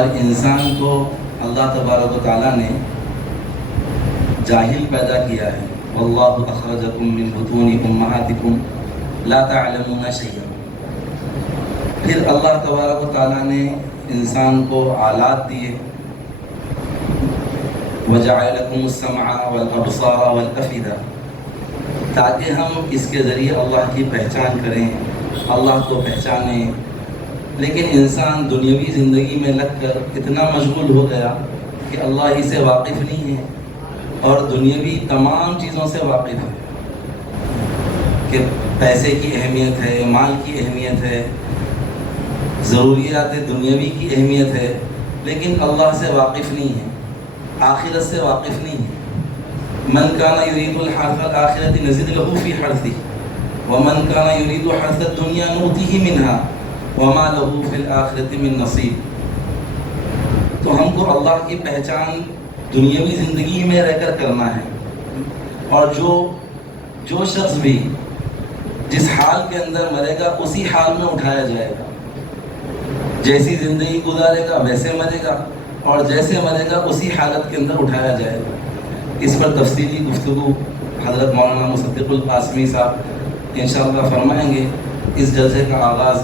اور انسان کو اللہ تبارک و تعالیٰ نے جاہل پیدا کیا ہے. واللہ اخرجکم من بطون امہاتکم لا تعلمون شیئا. پھر اللہ تبارک و تعالیٰ نے انسان کو آلات دیے. وجعل لکم السمع والابصار والافئدہ، تاکہ ہم اس کے ذریعے اللہ کی پہچان کریں، اللہ کو پہچانیں. لیکن انسان دنیاوی زندگی میں لگ کر اتنا مشغول ہو گیا کہ اللہ ہی سے واقف نہیں ہے اور دنیاوی تمام چیزوں سے واقف ہے کہ پیسے کی اہمیت ہے، مال کی اہمیت ہے، ضروریات دنیاوی کی اہمیت ہے، لیکن اللہ سے واقف نہیں ہے، آخرت سے واقف نہیں ہے. من کان یرید الحرث الآخرۃ نزد له فی حرثہ ومن کان یرید حرث الدنیا نؤتیہ منها وما له فی الآخرۃ من نصیب. تو ہم کو اللہ کی پہچان دنیاوی زندگی میں رہ کر کرنا ہے. اور جو شخص بھی جس حال کے اندر مرے گا اسی حال میں اٹھایا جائے گا. جیسی زندگی گزارے گا ویسے مرے گا، اور جیسے مرے گا اسی حالت کے اندر اٹھایا جائے گا. اس پر تفصیلی گفتگو حضرت مولانا مصدق القاسمی صاحب انشاءاللہ فرمائیں گے. اس جلسے کا آغاز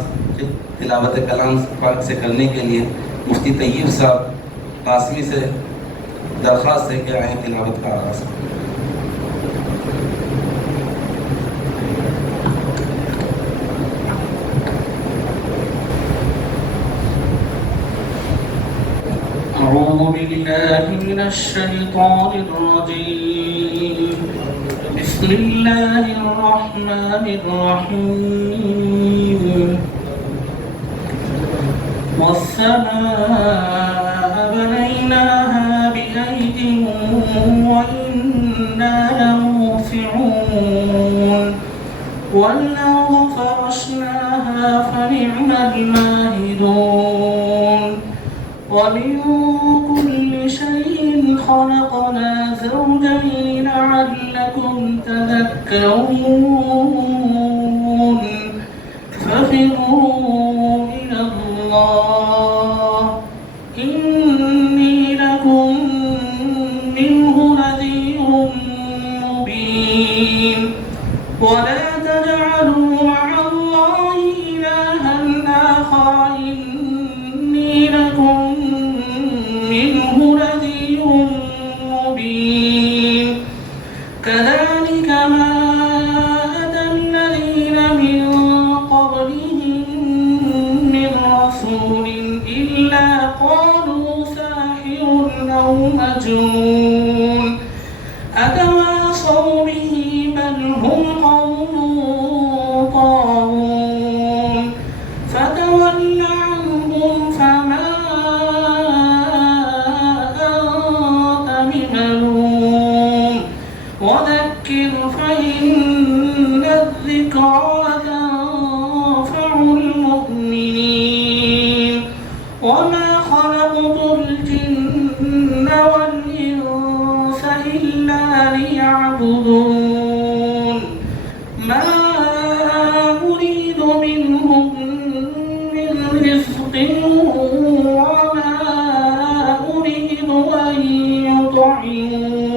تلاوت کلام پاک سے کرنے کے لیے مفتی طیب صاحب قاسمی سے درخواست ہے کہ آئیں تلاوت کا آغاز. أعوذ بالله من الشيطان الرجيم. بسم الله الرحمن الرحيم. والسماء بنيناها بأيد وإنا لموسعون. والأرض فرشناها فنعم الماهدون. ومن كل شيء خلقنا زوجين لعلكم تذكرون. ففروا إلى الله إني لكم منه نذير مبين. ولا تجعلوا مع الله إلها آخر إني لكم منه نذير مبين. كذلك ما أتى الذين من قبلهم من رسول إلا قالوا ساحر أو مجنون أتواصوا به بل هم قوم طاغون. فتول عنهم فما أنت بملوم. وذكر فإن الذكرى تنفع المؤمنين. وما خلقت الجن والإنس إلا ليعبدون. ما أريد منهم من رزق وما أريد أن يطعمون.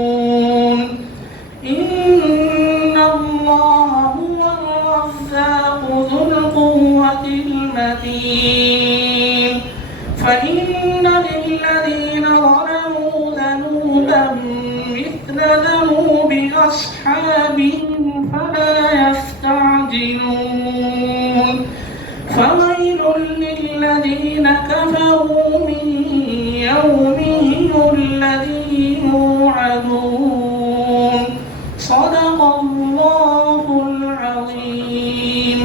إن الله هو الرزاق ذو القوة المتين. فإن للذين ظلموا ذنوبا مثل ذنوب أصحابهم فلا يستعجلون. فويل للذين كفروا من يومهم الذي يوعدون. صدق الله العظيم.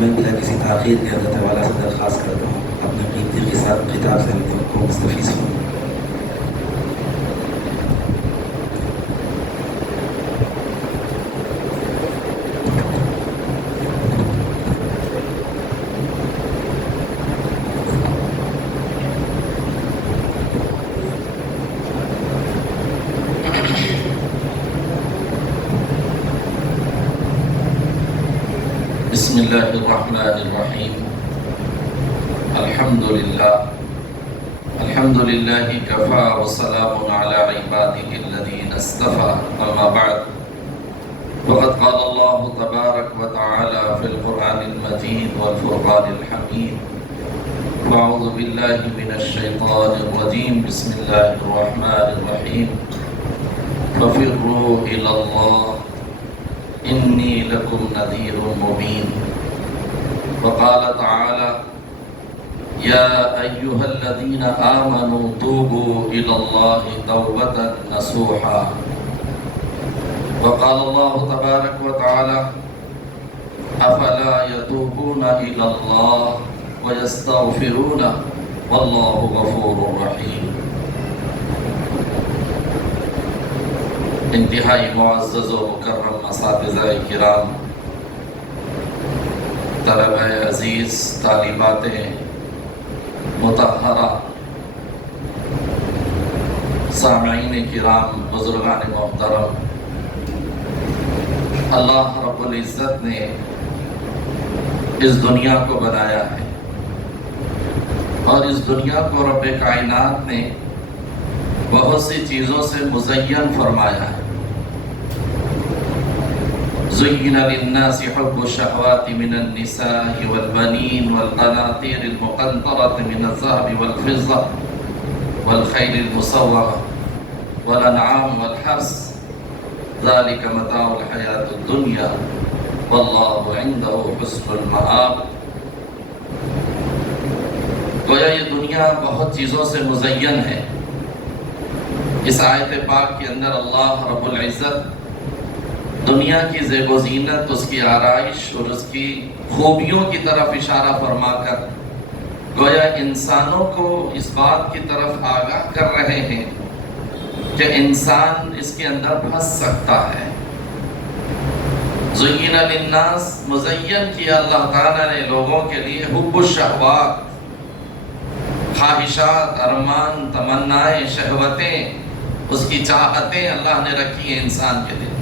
میں بلا کسی تاخیر کے حضرت والا سے درخواست کرتا ہوں اپنے قیمتی خطاب سے ہم کو مستفیض ہوں. بسم اللہ الرحمن الرحیم. الحمد للہ کفا وسلام علی عباده الذین اصطفى. اما بعد فقد قال اللہ تبارک وتعالی فی القرآن المجید والفرقان الحمید. اعوذ باللہ من الشیطان الرجیم. بسم اللہ الرحمن الرحیم. ففروا الی اللہ انی لکم نذیر مبین. وقال تعالی یا ایہا الذین آمنوا توبوا الی اللہ توبۃ نصوحا. وقال اللہ تبارک وتعالی افلا یتوبون الی اللہ ویستغفرون واللہ غفور رحیم. انتہائی معزز و مکرم اساتذہ کرام، طلبہ عزیز، طالبات مطہرہ، سامعین کرام، بزرگان محترم، اللہ رب العزت نے اس دنیا کو بنایا ہے اور اس دنیا کو رب کائنات نے بہت سی چیزوں سے مزین فرمایا ہے. زین للناس حب الشہوات من النساء والبنین والقناطیر المقنطرة من الذهب والفضة والخیل المسومة والانعام والحرث ذلك متاع الحیاة الدنیا واللہ عنده حسن المآب. گویا یہ دنیا بہت چیزوں سے مزین ہے. اس آیت پاک کے اندر اللہ رب العزت دنیا کی زیب و زینت، اس کی آرائش اور اس کی خوبیوں کی طرف اشارہ فرما کر گویا انسانوں کو اس بات کی طرف آگاہ کر رہے ہیں کہ انسان اس کے اندر پھنس سکتا ہے. زین للناس، مزین کیا اللہ تعالیٰ نے لوگوں کے لیے حب الشہوات، خواہشات، ارمان، تمنائیں، شہوتیں، اس کی چاہتیں اللہ نے رکھی ہیں انسان کے لیے.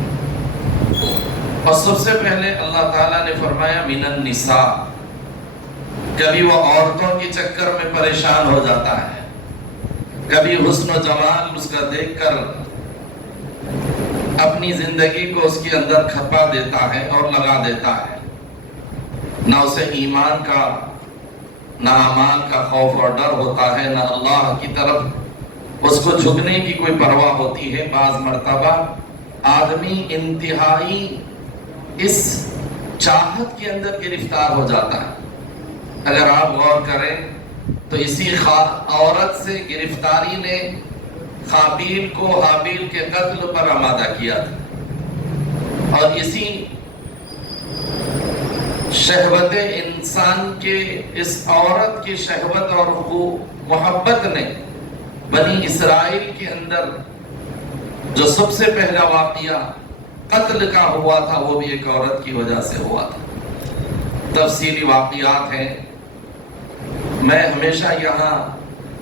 اور سب سے پہلے اللہ تعالیٰ نے فرمایا من النساء. کبھی وہ عورتوں کے چکر میں پریشان ہو جاتا ہے، کبھی حسن و جمال اس کا دیکھ کر اپنی زندگی کو اس کے اندر کھپا دیتا ہے اور لگا دیتا ہے. نہ اسے ایمان کا، نہ اعمال کا خوف اور ڈر ہوتا ہے، نہ اللہ کی طرف اس کو جھکنے کی کوئی پرواہ ہوتی ہے. بعض مرتبہ آدمی انتہائی اس چاہت کے اندر گرفتار ہو جاتا ہے. اگر آپ غور کریں تو اسی عورت سے گرفتاری نے قابیل کو حابیل کے قتل پر آمادہ کیا تھا، اور اسی شہوت انسان کے، اس عورت کی شہوت اور محبت نے بنی اسرائیل کے اندر جو سب سے پہلا واقعہ قتل کا ہوا تھا وہ بھی ایک عورت کی وجہ سے ہوا تھا. تفصیلی واقعات ہیں. میں ہمیشہ یہاں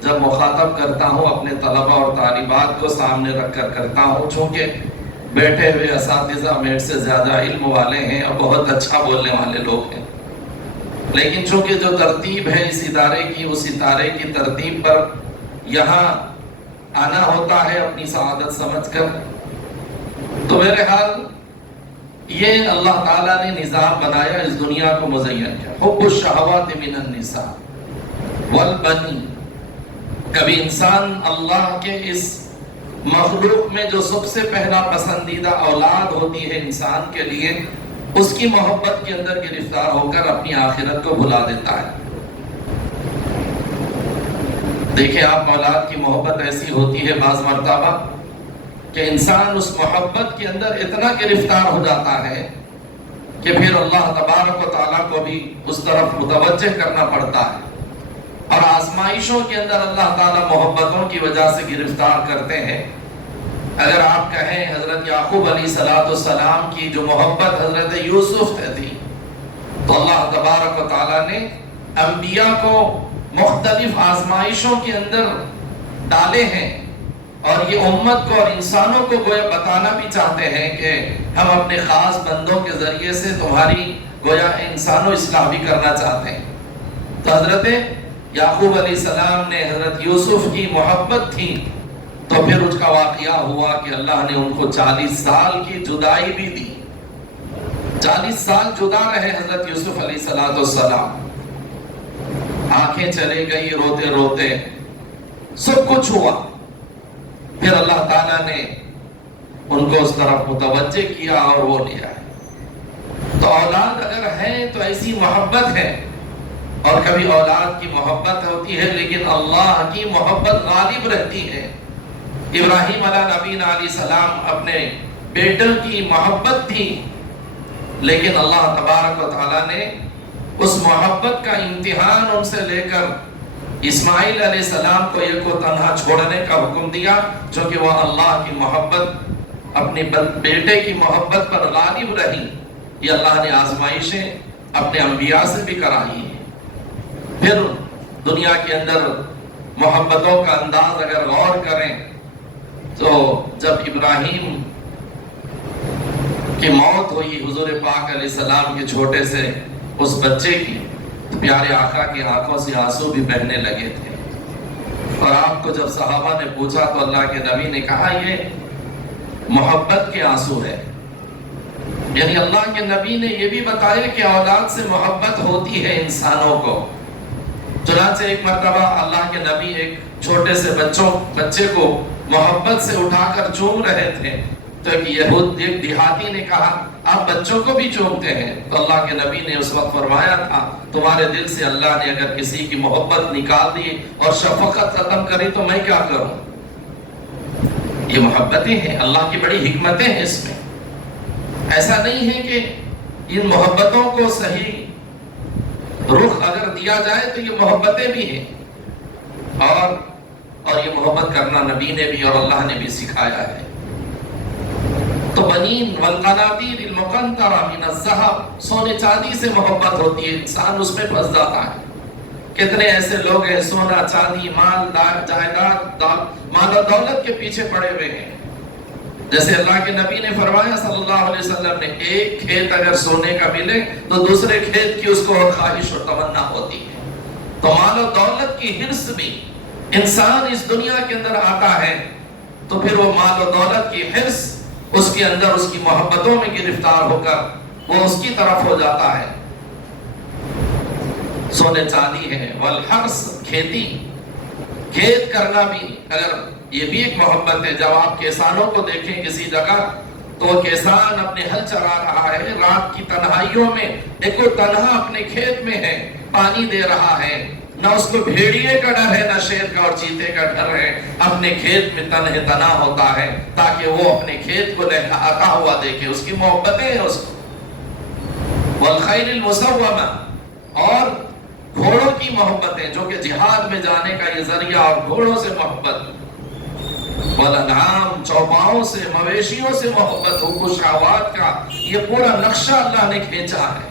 جب مخاطب کرتا ہوں اپنے طلبہ اور طالبات کو سامنے رکھ کر کرتا ہوں، چونکہ بیٹھے ہوئے اساتذہ میرے سے زیادہ علم والے ہیں اور بہت اچھا بولنے والے لوگ ہیں، لیکن چونکہ جو ترتیب ہے اس ادارے کی، اس ادارے کی ترتیب پر یہاں آنا ہوتا ہے اپنی سعادت سمجھ کر. تو بہرحال یہ اللہ تعالیٰ نے نظام بنایا، اس دنیا کو مزین کیا. حب الشہوات من النساء والبنین. کبھی انسان اللہ کے اس مخلوق میں جو سب سے پہلا پسندیدہ اولاد ہوتی ہے انسان کے لیے، اس کی محبت کے اندر گرفتار ہو کر اپنی آخرت کو بھلا دیتا ہے. دیکھیں آپ، اولاد کی محبت ایسی ہوتی ہے بعض مرتبہ کہ انسان اس محبت کے اندر اتنا گرفتار ہو جاتا ہے کہ پھر اللہ تبارک و تعالیٰ کو بھی اس طرف متوجہ کرنا پڑتا ہے، اور آزمائشوں کے اندر اللہ تعالیٰ محبتوں کی وجہ سے گرفتار کرتے ہیں۔ اگر آپ کہیں حضرت یعقوب علیہ السلام کی جو محبت حضرت یوسف سے تھی، تو اللہ تبارک و تعالیٰ نے انبیاء کو مختلف آزمائشوں کے اندر ڈالے ہیں، اور یہ امت کو اور انسانوں کو گویا بتانا بھی چاہتے ہیں کہ ہم اپنے خاص بندوں کے ذریعے سے تمہاری گویا انسانوں اصلاح بھی کرنا چاہتے ہیں۔ تو حضرت یعقوب علیہ السلام نے حضرت یوسف کی محبت تھی، تو پھر اس کا واقعہ ہوا کہ اللہ نے ان کو 40 سال کی جدائی بھی دی۔ 40 سال جدا رہے حضرت یوسف علیہ السلام، آنکھیں چلے گئی روتے روتے، سب کچھ ہوا۔ پھر اللہ تعالیٰ نے ان کو اس طرف متوجہ کیا اور وہ لیا ہے۔ تو اولاد اگر ہے تو ایسی محبت ہے، اور کبھی اولاد کی محبت ہوتی ہے لیکن اللہ کی محبت غالب رہتی ہے۔ ابراہیم علیہ نبینا علیہ السلام اپنے بیٹوں کی محبت تھی، لیکن اللہ تبارک و تعالیٰ نے اس محبت کا امتحان ان سے لے کر اسماعیل علیہ السلام کو ایک کو تنہا چھوڑنے کا حکم دیا، چونکہ وہ اللہ کی محبت اپنے بیٹے کی محبت پر غالب رہی۔ یہ اللہ نے آزمائشیں اپنے انبیاء سے بھی کرائی ہیں۔ پھر دنیا کے اندر محبتوں کا انداز اگر غور کریں تو جب ابراہیم کی موت ہوئی حضور پاک علیہ السلام کے چھوٹے سے اس بچے کی، تو پیارے آقا کی آنکھوں سے آنسو بھی بہنے لگے تھے، اور آپ کو جب صحابہ نے پوچھا تو اللہ کے نبی نے کہا یہ محبت کے آنسو ہے۔ یعنی اللہ کے نبی نے یہ بھی بتایا کہ اولاد سے محبت ہوتی ہے انسانوں کو۔ چنانچہ ایک مرتبہ اللہ کے نبی ایک چھوٹے سے بچے کو محبت سے اٹھا کر چوم رہے تھے، تو ایک دیہاتی نے کہا آپ بچوں کو بھی چومتے ہیں؟ تو اللہ کے نبی نے اس وقت فرمایا تھا تمہارے دل سے اللہ نے اگر کسی کی محبت نکال دی اور شفقت ختم کری تو میں کیا کروں؟ یہ محبتیں ہیں، اللہ کی بڑی حکمتیں ہیں اس میں۔ ایسا نہیں ہے کہ ان محبتوں کو صحیح رخ اگر دیا جائے تو یہ محبتیں بھی ہیں، اور یہ محبت کرنا نبی نے بھی اور اللہ نے بھی سکھایا ہے۔ تو بنین والقناطیر المقنطرہ من الذهب، سونے چاندی سے محبت ہوتی ہے، انسان اس میں پھنس جاتا ہے۔ کتنے ایسے لوگ ہیں سونا چاندی مال جائیداد مال و دولت کے پیچھے پڑے ہوئے ہیں۔ جیسے اللہ کے نبی نے فرمایا صلی اللہ علیہ وسلم نے ایک کھیت اگر سونے کا ملے تو دوسرے کھیت کی اس کو اور خواہش اور تمنا ہوتی ہے۔ تو مال و دولت کی حرص بھی انسان اس دنیا کے اندر آتا ہے تو پھر وہ مال و دولت کی حرص اس کے اندر اس کی محبتوں میں گرفتار ہو کر وہ اس کی طرف ہو جاتا ہے۔ سونے چاندی ہے، والحرث کھیتی، کھیت کرنا بھی اگر یہ بھی ایک محبت ہے۔ جب آپ کسانوں کو دیکھیں کسی جگہ تو وہ کسان اپنے ہل چلا رہا ہے، رات کی تنہائیوں میں ایک وہ تنہا اپنے کھیت میں ہے، پانی دے رہا ہے، نہ اس کو بھیڑیے کا ڈر ہے نہ شیر کا اور چیتے کا ڈر ہے، اپنے کھیت میں تنہ تنا ہوتا ہے تاکہ وہ اپنے کھیت کو لہلاتا ہوا دیکھے، اس کی محبتیں ہیں اس کو۔ والخیل المسومہ، اور گھوڑوں کی محبتیں جو کہ جہاد میں جانے کا یہ ذریعہ، اور گھوڑوں سے محبت، والانعام، چوپاؤں سے، مویشیوں سے محبت، حقوق و شہوات کا یہ پورا نقشہ اللہ نے کھینچا ہے۔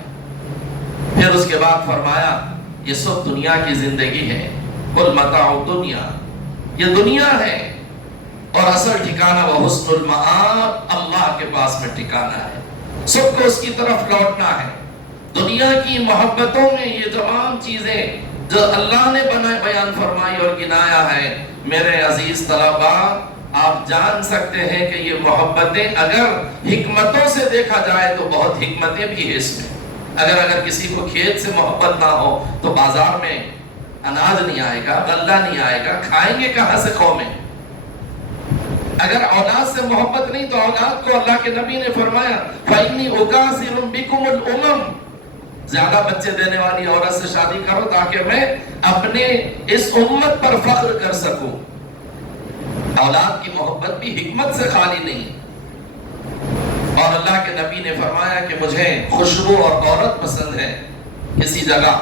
پھر اس کے بعد فرمایا یہ سب دنیا کی زندگی ہے، قل متاع الدنیا، یہ دنیا ہے، اور اصل ٹھکانہ وہ حسن المآب، اللہ کے پاس میں ٹھکانہ ہے، سب کو اس کی طرف لوٹنا ہے۔ دنیا کی محبتوں میں یہ تمام چیزیں جو اللہ نے بیان فرمائی اور گنایا ہے، میرے عزیز طلباء آپ جان سکتے ہیں کہ یہ محبتیں اگر حکمتوں سے دیکھا جائے تو بہت حکمتیں بھی ہیں اس میں۔ اگر کسی کو کھیت سے محبت نہ ہو تو بازار میں اناج نہیں آئے گا، غلہ نہیں آئے گا، کھائیں گے کہاں سے قومیں؟ اگر اولاد سے محبت نہیں تو اولاد کو اللہ کے نبی نے فرمایا فَإِنِّي أُكَاثِرٌ بِكُمُ الْأُمَمَ، زیادہ بچے دینے والی عورت سے شادی کرو تاکہ میں اپنے اس امت پر فخر کر سکوں۔ اولاد کی محبت بھی حکمت سے خالی نہیں، اور اللہ کے نبی نے فرمایا کہ مجھے خوشبو اور عورت پسند ہے کسی جگہ،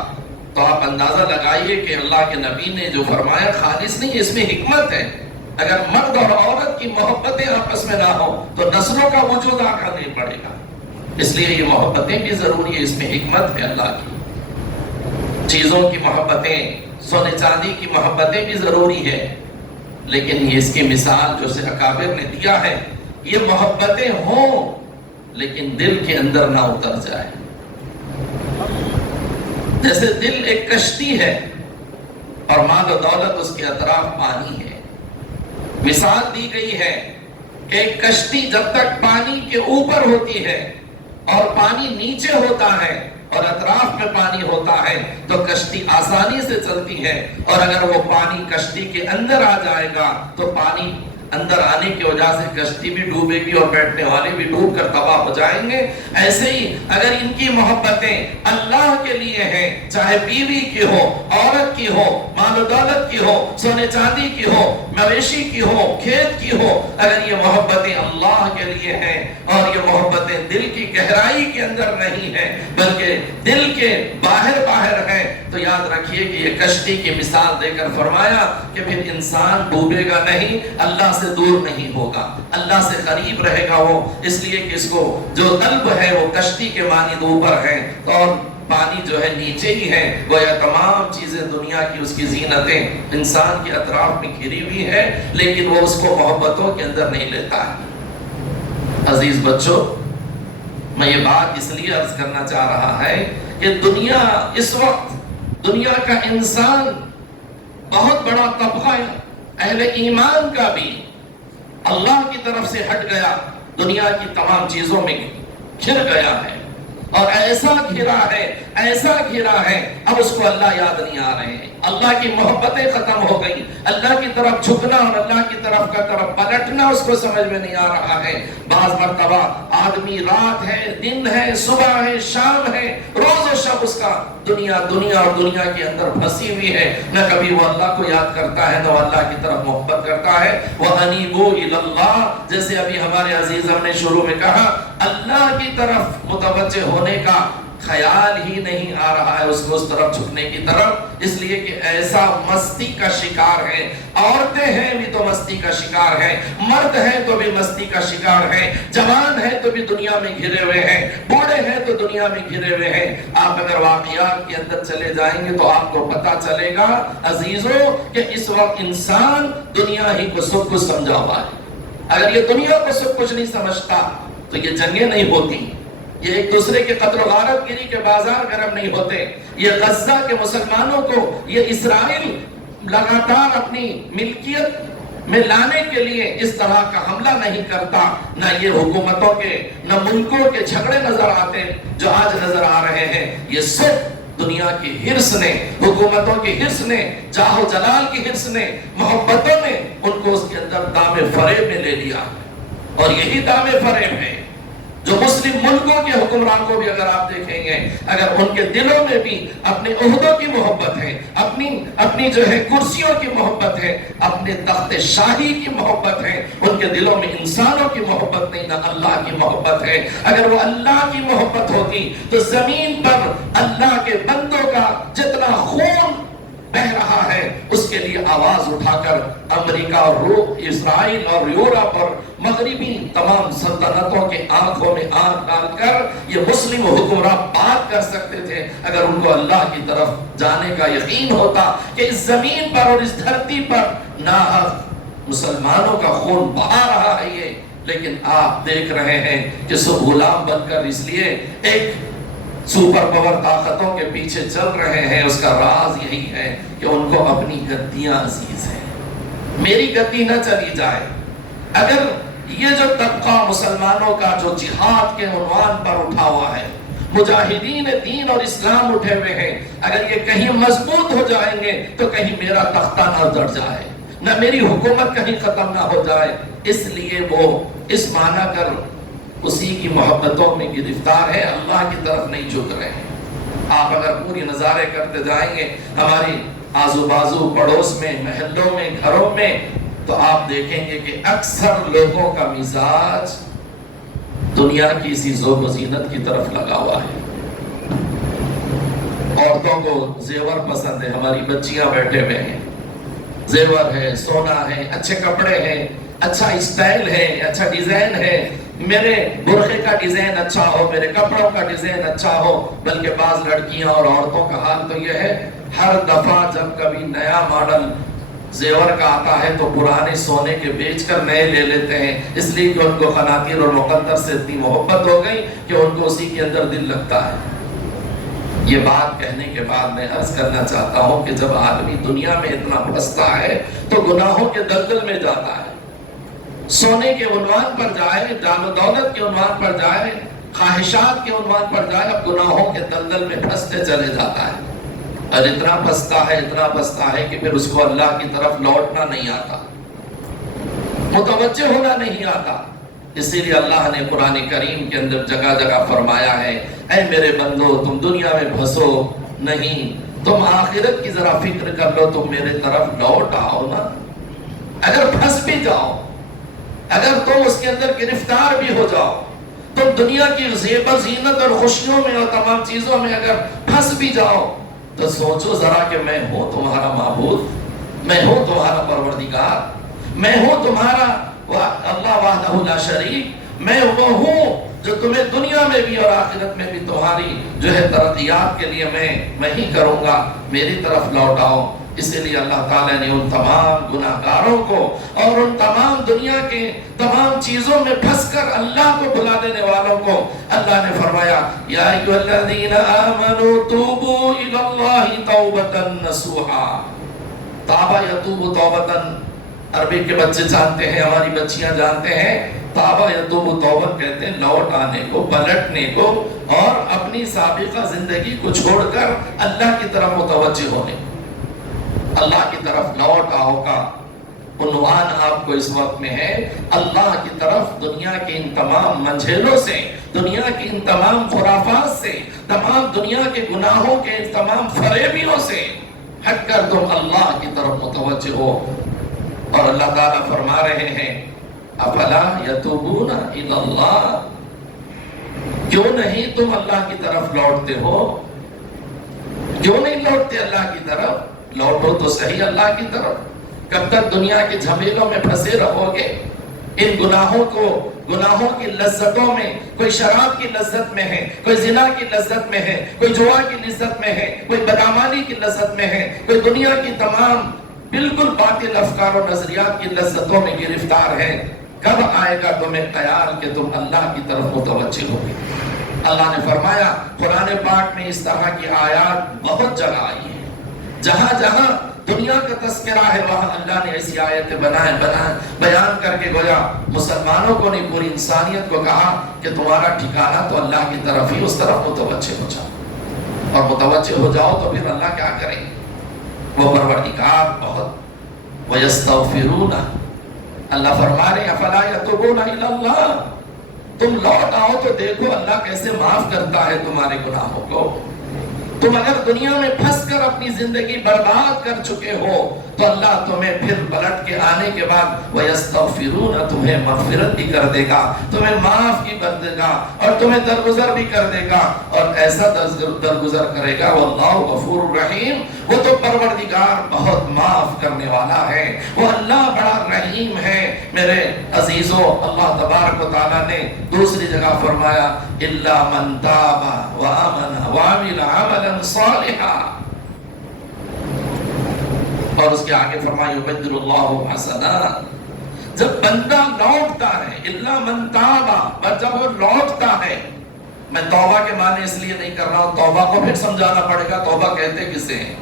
تو آپ اندازہ لگائیے کہ اللہ کے نبی نے جو فرمایا خالص نہیں، اس میں حکمت ہے۔ اگر مرد اور عورت کی محبتیں آپس میں نہ ہو تو نسلوں کا وجود آگے نہیں پڑے گا، اس لیے یہ محبتیں بھی ضروری ہے، اس میں حکمت ہے اللہ کی۔ چیزوں کی محبتیں، سونے چاندی کی محبتیں بھی ضروری ہے، لیکن یہ اس کی مثال جو سے اکابر نے دیا ہے، یہ محبتیں ہوں لیکن دل کے اندر نہ اتر جائے۔ جیسے دل ایک کشتی ہے اور مال و دولت اس کے اطراف پانی ہے۔ مثال دی گئی ہے کہ ایک کشتی جب تک پانی کے اوپر ہوتی ہے اور پانی نیچے ہوتا ہے اور اطراف میں پانی ہوتا ہے تو کشتی آسانی سے چلتی ہے، اور اگر وہ پانی کشتی کے اندر آ جائے گا تو پانی اندر آنے کی وجہ سے کشتی بھی ڈوبے گی اور بیٹھنے والے بھی ڈوب کر تباہ ہو جائیں گے۔ ایسے ہی اگر ان کی محبتیں اللہ کے لیے ہیں، چاہے بیوی کی ہو، عورت کی ہو، مال و دولت کی ہو، سونے چاندی کی ہو، مویشی کی ہو، کھیت کی ہو، اگر یہ محبتیں اللہ کے لیے ہیں اور یہ محبتیں دل کی گہرائی کے اندر نہیں ہیں بلکہ دل کے باہر باہر ہیں، تو یاد رکھیے کہ یہ کشتی کی مثال دے کر فرمایا کہ پھر انسان ڈوبے گا نہیں، اللہ سے دور نہیں ہوگا، اللہ سے قریب رہے گا وہ، اس لیے کہ اس کو جو قلب ہے وہ کشتی کے مانند اوپر ہے اور پانی جو ہے نیچے ہی ہے۔ گویا تمام چیزیں دنیا کی، اس کی زینتیں انسان کے اطراف میں گھری ہوئی ہے، لیکن وہ اس کو محبتوں کے اندر نہیں لیتا ہے۔ عزیز بچوں، میں یہ بات اس لیے عرض کرنا چاہ رہا ہے کہ دنیا اس وقت، دنیا کا انسان بہت بڑا طبقہ اہل ایمان کا بھی اللہ کی طرف سے ہٹ گیا، دنیا کی تمام چیزوں میں گھر گیا ہے، اور ایسا گھرا ہے اب اس کو اللہ یاد نہیں آ رہے ہیں، اللہ کی محبتیں ختم ہو گئی، اللہ کی طرف جھکنا اور اللہ کی طرف پلٹنا اس کو سمجھ میں نہیں آ رہا ہے۔ بعض مرتبہ آدمی رات ہے، دن ہے، صبح ہے، شام ہے، روز و شب اس کا دنیا اور دنیا کے اندر پھنسی ہوئی ہے، نہ کبھی وہ اللہ کو یاد کرتا ہے، نہ وہ اللہ کی طرف محبت کرتا ہے۔ وَأَنِيبُوا إِلَى اللَّهِ، جیسے ابھی ہمارے عزیزوں نے شروع میں کہا، اللہ کی طرف متوجہ ہونے کا خیال ہی نہیں آ رہا ہے اس کو اس طرف جھکنے کی طرف، اس لیے کہ ایسا مستی کا شکار ہے۔ عورتیں ہیں بھی تو مستی کا شکار ہیں، مرد ہیں تو بھی مستی کا شکار ہیں، جوان ہیں تو بھی دنیا میں گھرے ہوئے ہیں، بوڑھے ہیں تو دنیا میں گھرے ہوئے ہیں۔ آپ اگر واقعات کے اندر چلے جائیں گے تو آپ کو پتا چلے گا عزیزوں کہ اس وقت انسان دنیا ہی کو سب کچھ سمجھا ہوا ہے۔ اگر یہ دنیا کو سب کچھ نہیں سمجھتا تو یہ جنگیں نہیں ہوتی، یہ ایک دوسرے کے قتل و غارت گری کے بازار گرم نہیں ہوتے، یہ غزہ کے مسلمانوں کو یہ اسرائیل لگاتار اپنی ملکیت میں لانے کے لیے اس طرح کا حملہ نہیں کرتا، نہ یہ حکومتوں کے، نہ ملکوں کے جھگڑے نظر آتے جو آج نظر آ رہے ہیں۔ یہ صرف دنیا کی حرص نے، حکومتوں کی حرص نے، جاہ و جلال کی حرص نے، محبتوں نے ان کو اس کے اندر دام فریب میں لے لیا، اور یہی دام فریب ہے جو مسلم ملکوں کے حکمران کو بھی اگر آپ دیکھیں گے، اگر ان کے دلوں میں بھی اپنے عہدوں کی محبت ہے، اپنی جو ہے کرسیوں کی محبت ہے، اپنے تخت شاہی کی محبت ہے، ان کے دلوں میں انسانوں کی محبت نہیں، نہ اللہ کی محبت ہے۔ اگر وہ اللہ کی محبت ہوتی تو زمین پر اللہ کے بندوں کا جتنا خون بہ رہا ہے اس کے لیے آواز اٹھا کر امریکہ اور روم، اسرائیل اور یورپ اور مغربی تمام سلطنتوں کے آنکھوں میں آنکھ ڈال کر یہ مسلم حکمران بات کر سکتے تھے اگر ان کو اللہ کی طرف جانے کا یقین ہوتا کہ اس زمین پر اور اس دھرتی پر ناحق مسلمانوں کا خون بہا رہا ہے یہ، لیکن آپ دیکھ رہے ہیں کہ سب غلام بن کر اس لیے ایک سپر پاور طاقتوں کے پیچھے چل رہے ہیں۔ اس کا راز یہی ہے کہ ان کو اپنی گدیاں عزیز ہیں، میری گدی نہ چلی جائے۔ اگر یہ جو طبقہ مسلمانوں کا جو جہاد کے عنوان پر اٹھا ہوا ہے، مجاہدین دین اور اسلام اٹھے ہوئے ہیں، اگر یہ کہیں مضبوط ہو جائیں گے تو کہیں میرا تختہ نہ ڈر جائے، نہ میری حکومت کہیں ختم نہ ہو جائے، اس لیے وہ اس معنی کر اسی کی محبتوں میں گرفتار ہے، اللہ کی طرف نہیں جھک رہے ہیں۔ آپ اگر پوری نظارے کرتے جائیں گے ہماری آزو بازو پڑوس میں، محلوں میں، گھروں میں، تو آپ دیکھیں گے کہ اکثر لوگوں کا مزاج دنیا کی اسی ذوق و زینت کی طرف لگا ہوا ہے. عورتوں کو زیور پسند ہے. ہماری بچیاں بیٹھے ہوئے ہیں, زیور ہے, سونا ہے, اچھے کپڑے ہیں, اچھا اسٹائل ہے, اچھا ڈیزائن ہے. میرے برقعے کا ڈیزائن اچھا ہو, میرے کپڑوں کا ڈیزائن اچھا ہو. بلکہ بعض لڑکیاں اور عورتوں کا حال تو یہ ہے, ہر دفعہ جب کبھی نیا ماڈل زیور کا آتا ہے تو پرانے سونے کے بیچ کر نئے لے لیتے ہیں, اس لیے کہ ان کو قناطیر اور مقدر سے اتنی محبت ہو گئی کہ ان کو اسی کے اندر دل لگتا ہے. یہ بات کہنے کے بعد میں عرض کرنا چاہتا ہوں کہ جب آدمی دنیا میں اتنا پھنستا ہے تو گناہوں کے دلدل میں جاتا ہے. سونے کے عنوان پر جائے, جان و دولت کے عنوان پر جائے, خواہشات کے عنوان پر جائے, اب گناہوں کے دلدل میں پھنستے چلے جاتا ہے. اور اتنا پھنستا ہے کہ پھر اس کو اللہ کی طرف لوٹنا نہیں آتا, متوجہ ہونا نہیں آتا. اسی لیے اللہ نے قرآن کریم کے اندر جگہ جگہ فرمایا ہے, اے میرے بندو تم دنیا میں پھنسو نہیں, تم آخرت کی ذرا فکر کر لو, تم میرے طرف لوٹ آؤ نا. اگر پھنس بھی جاؤ, اگر تم اس کے اندر گرفتار بھی ہو جاؤ, تم دنیا کی زیب و زینت اور خوشیوں میں اور تمام چیزوں میں اگر پھنس بھی جاؤ تو سوچو ذرا کہ میں ہوں تمہارا معبود, میں ہوں تمہارا پروردگار, میں ہوں تمہارا اللہ وحدہ لا شریک, میں وہ ہوں جو تمہیں دنیا میں بھی اور آخرت میں بھی تمہاری جو ہے ترقیات کے لیے میں ہی کروں گا, میری طرف لوٹ آؤ. اسی لیے اللہ تعالیٰ نے ان تمام گناہگاروں کو اور ان تمام دنیا کے تمام چیزوں میں پھنس کر اللہ کو بھلا دینے والوں کو اللہ نے فرمایا, یا ایھا الذین آمنوا توبوا الی اللہ توبۃ نصوحا. تابا یتوب توبۃ عربی کے بچے جانتے ہیں, ہماری بچیاں جانتے ہیں. تابا یتوب توبت کہتے ہیں لوٹ آنے کو, پلٹنے کو اور اپنی سابقہ زندگی کو چھوڑ کر اللہ کی طرف متوجہ ہونے. اللہ کی طرف لوٹ آؤ کا عنوان آپ کو اس وقت میں ہے. اللہ کی طرف دنیا کے ان تمام منجھیلوں سے, دنیا کی ان تمام خرافات سے, تمام دنیا کے گناہوں کے ان تمام فریبیوں سے ہٹ کر تم اللہ کی طرف متوجہ ہو. اور اللہ تعالیٰ فرما رہے ہیں, افلا یتوبون الی اللہ, کیوں نہیں تم اللہ کی طرف لوٹتے ہو, کیوں نہیں لوٹتے اللہ کی طرف؟ لوٹو تو صحیح اللہ کی طرف. کب تک دنیا کے جھمیلوں میں پھنسے رہو گے؟ ان گناہوں کی لذتوں میں, کوئی شراب کی لذت میں ہے, کوئی زنا کی لذت میں ہے, کوئی جوا کی لذت میں ہے, کوئی بدعمالی کی لذت میں ہے, کوئی دنیا کی تمام بالکل باطل افکار و نظریات کی لذتوں میں گرفتار ہے. کب آئے گا تمہیں خیال کہ تم اللہ کی طرف متوجہ ہوگے؟ اللہ نے فرمایا قرآن پاک میں اس طرح کی آیات بہت جگہ آئی ہیں. جہاں جہاں دنیا کا تذکرہ ہے وہاں اللہ نے ایسی آیتیں بیان کر کے گویا مسلمانوں کو نہیں, پوری انسانیت کو کہا کہ تمہارا ٹھکانہ تو اللہ کی طرف ہی, اس طرف متوجہ ہو جاؤ. اور متوجہ ہو جاؤ تو پھر اللہ کیا کریں؟ وہ پروردگار بہت وَيَسْتَغْفِرُونَ, اللہ فرما رہے ہیں افلا یتوبون الی اللہ, تم لوٹ آؤ تو دیکھو اللہ کیسے معاف کرتا ہے تمہارے گناہوں کو. تم اگر دنیا میں پھنس کر اپنی زندگی برباد کر چکے ہو تو اللہ تمہیں پھر پلٹ کے آنے کے بعد وَيَسْتَغْفِرُونَ, تمہیں مغفرت بھی کر دے گا, تمہیں معاف بھی کر دے گا, اور تمہیں درگزر بھی کر دے گا. اور ایسا درگزر کرے گا واللہ غفور الرحیم, وہ تو پروردگار بہت معاف کرنے والا ہے, وہ اللہ بڑا رحیم ہے. میرے عزیزوں, اللہ تبارک و تعالیٰ نے دوسری جگہ فرمایا اِلَّا مَن تَابَ وَآمَنَ وَعَمِلَ عَمَلًا صَالِحًا, اور اس کے آگے فرمایا یُبَدِّلُ اللَّهُ حَسَنَاتٍ, جب بندہ لوٹتا ہے, اِلَّا مَن تَابَ, پر جب وہ لوٹتا ہے. میں توبہ کے معنی اس لیے نہیں کر رہا ہوں, توبہ کو پھر سمجھانا پڑے گا. توبہ کہتے کسے ہیں؟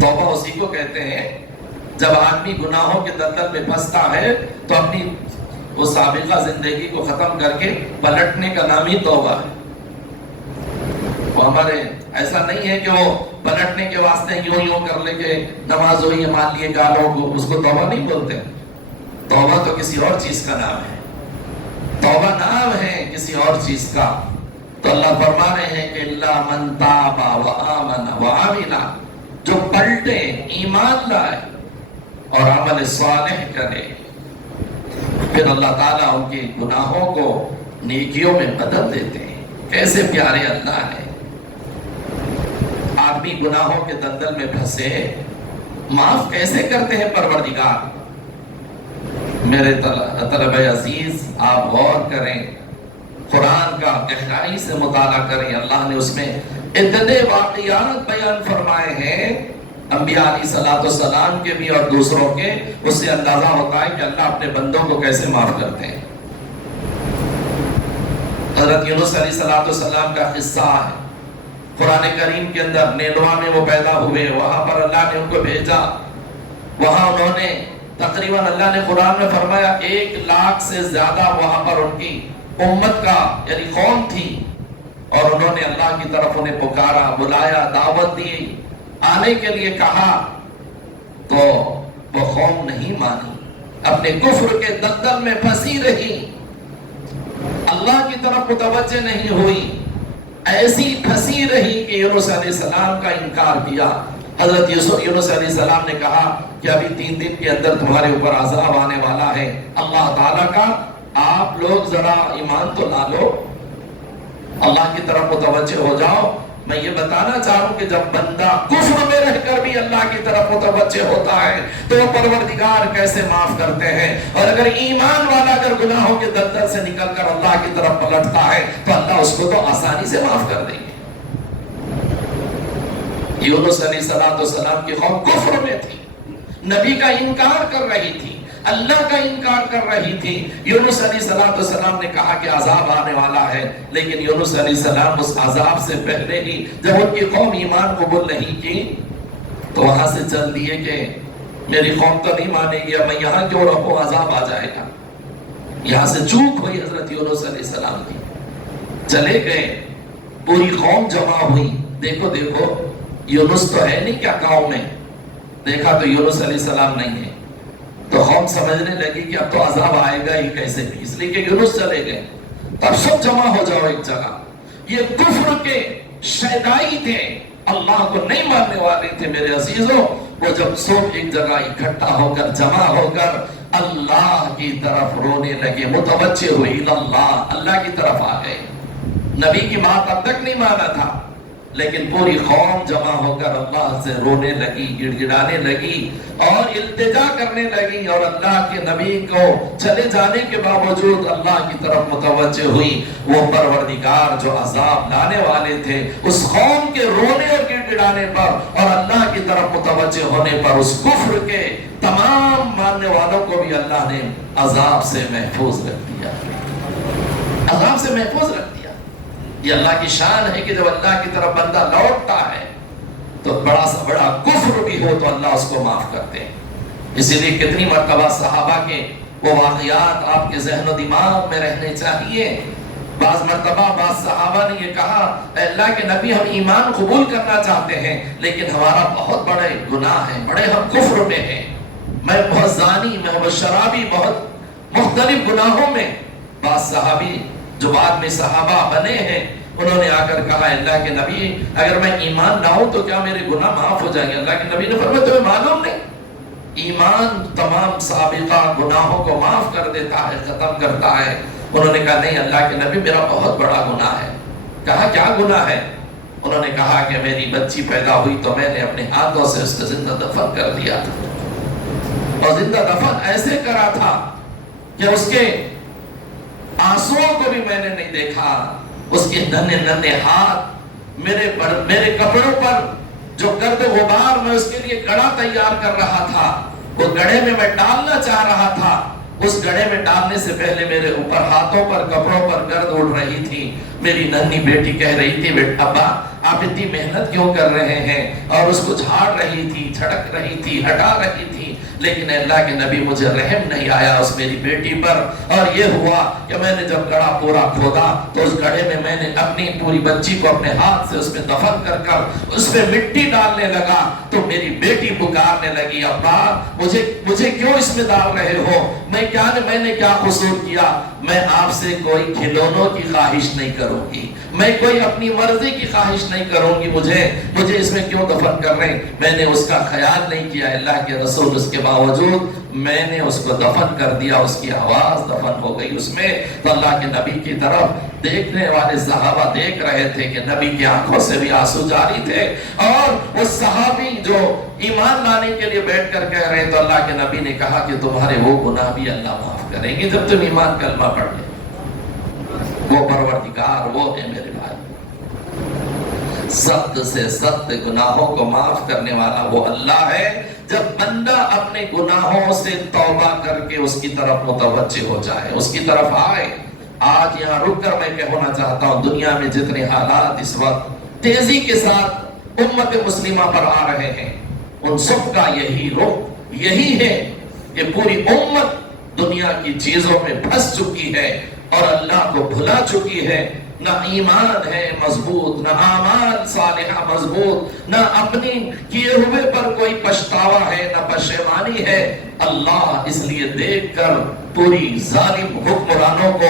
توبہ اسی کو کہتے ہیں جب آدمی گناہوں کے دلدل میں پھنستا ہے تو اپنی وہ سابقہ زندگی کو ختم کر کے پلٹنے کا نام ہی توبہ ہے. وہ ہمارے ایسا نہیں ہے کہ وہ پلٹنے کے واسطے یوں کر لے کے نماز ہوئی مان لیے گالوں کو, اس کو توبہ نہیں بولتے. توبہ تو کسی اور چیز کا نام ہے, توبہ نام ہے کسی اور چیز کا. تو اللہ فرما رہے ہیں کہ اِلَّا مَن تَابَ وَآمَنَ وَعَمِلَ, جو پلٹے, ایمان لائے اور عمل صالح کرے, پھر اللہ تعالیٰ ان کے گناہوں کو نیکیوں میں بدل دیتے ہیں. کیسے پیارے اللہ ہے. آدمی گناہوں کے دلدل میں پھنسے معاف کیسے کرتے ہیں پروردگار. میرے طلبہ عزیز آپ غور کریں, قرآن کا گہرائی سے مطالعہ کریں. اللہ نے اس میں اتنے واقعات بیان فرمائے ہیں انبیاء علیہ السلام کے بھی اور دوسروں کے. اس سے اندازہ ہوتا ہے کہ اللہ اپنے بندوں کو کیسے معاف کرتے ہیں. حضرت یونس علیہ السلام کا قصہ ہے قرآن کریم کے اندر. نیلوا میں وہ پیدا ہوئے, وہاں پر اللہ نے ان کو بھیجا. وہاں انہوں نے تقریباً اللہ نے قرآن میں فرمایا 1 لاکھ سے زیادہ وہاں پر ان کی امت کا یعنی قوم تھی, اور انہوں نے اللہ کی طرف انہیں پکارا, بلایا, دعوت دی, آنے کے لیے کہا, تو وہ قوم نہیں مانی, اپنے کفر کے دلدل میں پھنسی رہی, اللہ کی طرف متوجہ نہیں ہوئی, ایسی پھنسی رہی کہ یونس علیہ السلام کا انکار کیا. حضرت یونس علیہ السلام نے کہا کہ ابھی 3 دن کے اندر تمہارے اوپر عذاب آنے والا ہے اللہ تعالیٰ کا, آپ لوگ ذرا ایمان تو لا لو, اللہ کی طرف متوجہ ہو جاؤ. میں یہ بتانا چاہوں کہ جب بندہ کفر میں رہ کر بھی اللہ کی طرف متوجہ ہوتا ہے تو وہ پروردگار کیسے معاف کرتے ہیں. اور اگر ایمان والا اگر گناہوں کے دلدل سے نکل کر اللہ کی طرف پلٹتا ہے تو اللہ اس کو تو آسانی سے معاف کر دیں گے. یونس علیہ السلام کی قوم کفر میں تھی, نبی کا انکار کر رہی تھی, اللہ کا انکار کر رہی تھی. یونس علیہ السلام نے کہا کہ عذاب آنے والا ہے, لیکن یونس علیہ السلام اس عذاب سے پہلے ہی جب ان کی قوم ایمان قبول نہیں کی تو وہاں سے چل دیے کہ میری قوم تو نہیں مانے گی, میں یہاں کیوں رہوں, عذاب آ جائے گا. یہاں سے چوک ہوئی حضرت یونس علیہ السلام کی, چلے گئے, پوری قوم جمع ہوئی. دیکھو یونس تو ہے نہیں کیا گاؤں میں, دیکھا تو یونس علیہ السلام نہیں ہے, تو قوم سمجھنے لگی کہ اب تو عذاب آئے گا ہی کیسے بھی, اس لیے کہ یونس چلے گئے. تب سب جمع ہو جاؤ ایک جگہ. یہ کفر کے شیدائی تھے, اللہ کو نہیں ماننے والے تھے میرے عزیزوں. وہ جب سب ایک جگہ اکٹھا ہو کر جمع ہو کر اللہ کی طرف رونے لگے, متوجہ ہوئی اللہ, اللہ کی طرف آ گئے. نبی کی بات اب تک نہیں مانا تھا, لیکن پوری قوم جمع ہو کر اللہ سے رونے لگی, گڑ گڑانے لگی اور التجا کرنے لگی, اور اللہ کے نبی کو چلے جانے کے باوجود اللہ کی طرف متوجہ ہوئی. وہ پروردگار جو عذاب لانے والے تھے اس قوم کے رونے اور گڑ گڑانے پر اور اللہ کی طرف متوجہ ہونے پر اس کفر کے تمام ماننے والوں کو بھی اللہ نے عذاب سے محفوظ رکھ دیا, عذاب سے محفوظ رکھ دیا. یہ اللہ کی شان ہے کہ جب اللہ کی طرف بندہ لوٹتا ہے تو بڑا سا بڑا کفر بھی ہو تو اللہ اس کو معاف کرتے ہیں. اسی لیے کتنی مرتبہ صحابہ کے وہ واقعات آپ کے ذہن و دماغ میں رہنے چاہیے. بعض مرتبہ بعض صحابہ نے یہ کہا اے اللہ کے نبی ہم ایمان قبول کرنا چاہتے ہیں لیکن ہمارا بہت بڑے گناہ ہیں, بڑے ہم کفر میں ہیں, میں بہت زانی, میں بہت شرابی, بہت مختلف گناہوں میں. بعض صحابی جو بعد میں صحابہ بنے ہیں انہوں نے آ کر کہا اللہ کے نبی اگر میں ایمان لاؤں تو کیا میرے گناہ معاف ہو جائیں گے؟ اللہ کے نبی نے فرمایا تمہیں معلوم نہیں, ایمان تمام سابقہ گناہوں کو معاف کر دیتا ہے, ختم کرتا ہے. انہوں نے کہا نہیں اللہ کے نبی میرا بہت بڑا گناہ ہے. کہا کیا گناہ ہے؟ انہوں نے کہا کہ میری بچی پیدا ہوئی تو میں نے اپنے ہاتھوں سے اس کو زندہ دفن کر دیا تھا, اور زندہ دفن ایسے کرا تھا کہ اس کے آنسوؤں کو بھی میں نے نہیں دیکھا, اس کے ننھے ننھے ہاتھ میرے کپڑوں پر جو گرد غبار میں اس کے لیے گڑا تیار کر رہا تھا, وہ گڑھے میں ڈالنا چاہ رہا تھا, اس گڑھے میں ڈالنے سے پہلے میرے اوپر ہاتھوں پر کپڑوں پر گرد اڑ رہی تھی. میری ننھی بیٹی کہہ رہی تھی ابا آپ اتنی محنت کیوں کر رہے ہیں, اور اس کو جھاڑ رہی تھی, جھٹک رہی تھی, ہٹا رہی تھی. لیکن اللہ کے نبی مجھے رحم نہیں آیا اس میری بیٹی پر, اور یہ ہوا کہ میں نے جب گڑھا پورا کھودا تو اس گڑھے میں نے اپنی پوری بچی کو اپنے ہاتھ سے اس میں دفن کر اس میں مٹی ڈالنے لگا تو میری بیٹی پکارنے لگی ابا مجھے کیوں اس میں ڈال رہے ہو, میں نے کیا قصور کیا, میں آپ سے کوئی کھلونوں کی خواہش نہیں کروں گی, میں کوئی اپنی مرضی کی خواہش نہیں کروں گی مجھے اس میں کیوں دفن کر رہے ہیں، میں نے اس کا خیال نہیں کیا اللہ کے رسول، اس کے باوجود میں نے اس کو دفن کر دیا، اس کی آواز دفن ہو گئی اس میں۔ تو اللہ کے نبی کی طرف دیکھنے والے صحابہ دیکھ رہے تھے کہ نبی کی آنکھوں سے بھی آنسو جاری تھے، اور وہ صحابی جو ایمان لانے کے لیے بیٹھ کر کہہ رہے ہیں، تو اللہ کے نبی نے کہا کہ تمہارے وہ گناہ بھی اللہ معاف کریں گے جب تم ایمان کلمہ پڑھ لیں۔ وہ پروردگار وہ ہے میرے بھائی، سخت سے سخت گناہوں کو معاف کرنے والا وہ اللہ ہے۔ جب بندہ اپنے گناہوں سے توبہ کر کے اس کی طرف متوجہ ہو جائے، اس کی طرف آئے۔ آج یہاں رک کر میں کہنا چاہتا ہوں، دنیا میں جتنے حالات اس وقت تیزی کے ساتھ امت مسلمہ پر آ رہے ہیں، ان سب کا یہی رخ یہی ہے کہ پوری امت دنیا کی چیزوں میں پھنس چکی ہے اور اللہ کو بھلا چکی ہے۔ نہ ایمان ہے مضبوط، نہ اعمال صالحہ مضبوط، نہ اپنی کیے ہوئے پر کوئی پچھتاوا ہے، نہ پشیمانی ہے۔ اللہ اس لیے دیکھ کر پوری ظالم حکمرانوں کو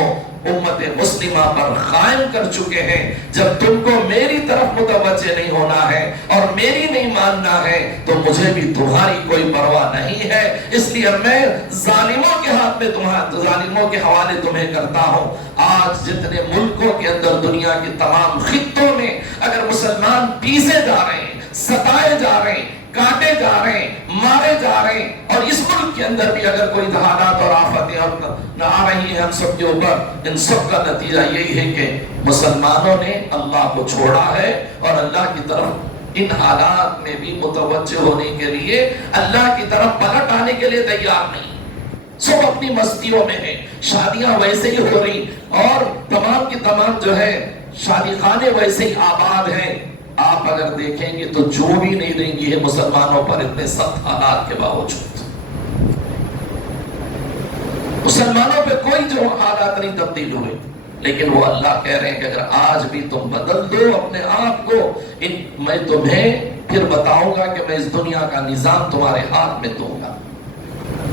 امت مسلمہ پر قائم کر چکے ہیں۔ جب تم کو میری طرف متوجہ نہیں ہونا ہے اور میری نہیں ماننا ہے تو مجھے بھی تمہاری کوئی پرواہ نہیں ہے۔ اس لیے میں ظالموں کے ہاتھ میں ظالموں کے حوالے تمہیں کرتا ہوں۔ آج جتنے ملکوں کے اندر دنیا کے تمام خطوں میں اگر مسلمان پیسے جا رہے ہیں، ستائے جا رہے ہیں، کاٹے جا رہے ہیں، مارے جا رہے ہیں، اور اس ملک کے اندر بھی اگر کوئی حالات اور آفتیں آ رہی ہیں ہم سب کے اوپر، ان سب کا نتیجہ یہی ہے کہ مسلمانوں نے اللہ کو چھوڑا ہے اور اللہ کی طرف ان حالات میں بھی متوجہ ہونے کے لیے، اللہ کی طرف پلٹ آنے کے لیے تیار نہیں۔ سب اپنی مستیوں میں ہیں، شادیاں ویسے ہی ہو رہی اور تمام کی تمام جو ہے شادی خانے ویسے ہی آباد ہیں۔ آپ اگر دیکھیں گے تو جو بھی نہیں دیں گی ہے مسلمانوں پر اتنے سخت حالات کے باوجود، مسلمانوں پہ کوئی جو حالات نہیں تبدیل ہوئے، لیکن وہ اللہ کہہ رہے ہیں کہ اگر آج بھی تم بدل دو اپنے آپ کو، میں تمہیں پھر بتاؤں گا کہ میں اس دنیا کا نظام تمہارے ہاتھ میں دوں گا۔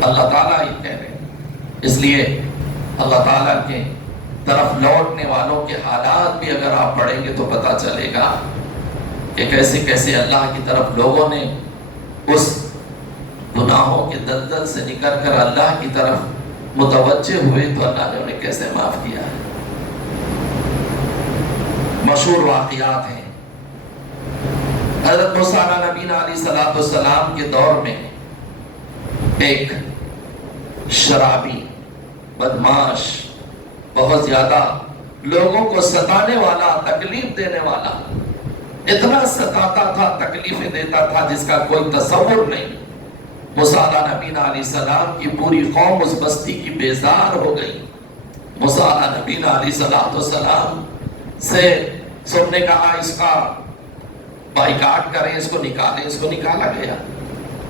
اللہ تعالیٰ یہ کہہ رہے ہیں۔ اس لیے اللہ تعالیٰ کے طرف لوٹنے والوں کے حالات بھی اگر آپ پڑھیں گے تو پتہ چلے گا کہ کیسے کیسے اللہ کی طرف لوگوں نے اس گناہوں کے دلدل سے نکل کر اللہ کی طرف متوجہ ہوئے تو اللہ نے انہیں کیسے معاف کیا ہے۔ مشہور واقعات ہیں۔ حضرت موسیٰ نبی علیہ السلام کے دور میں ایک شرابی، بدماش، بہت زیادہ لوگوں کو ستانے والا، تکلیف دینے والا، اتنا ستاتا تھا، تکلیفیں دیتا تھا جس کا کوئی تصور نہیں۔ موسیٰ نبی علیہ السلام کی پوری قوم اس بستی کی بیزار ہو گئی۔ موسیٰ نبی علیہ السلام سے سب نے کہا اس کا بائیکاٹ کریں، اس کو نکالیں۔ اس کو نکالا گیا،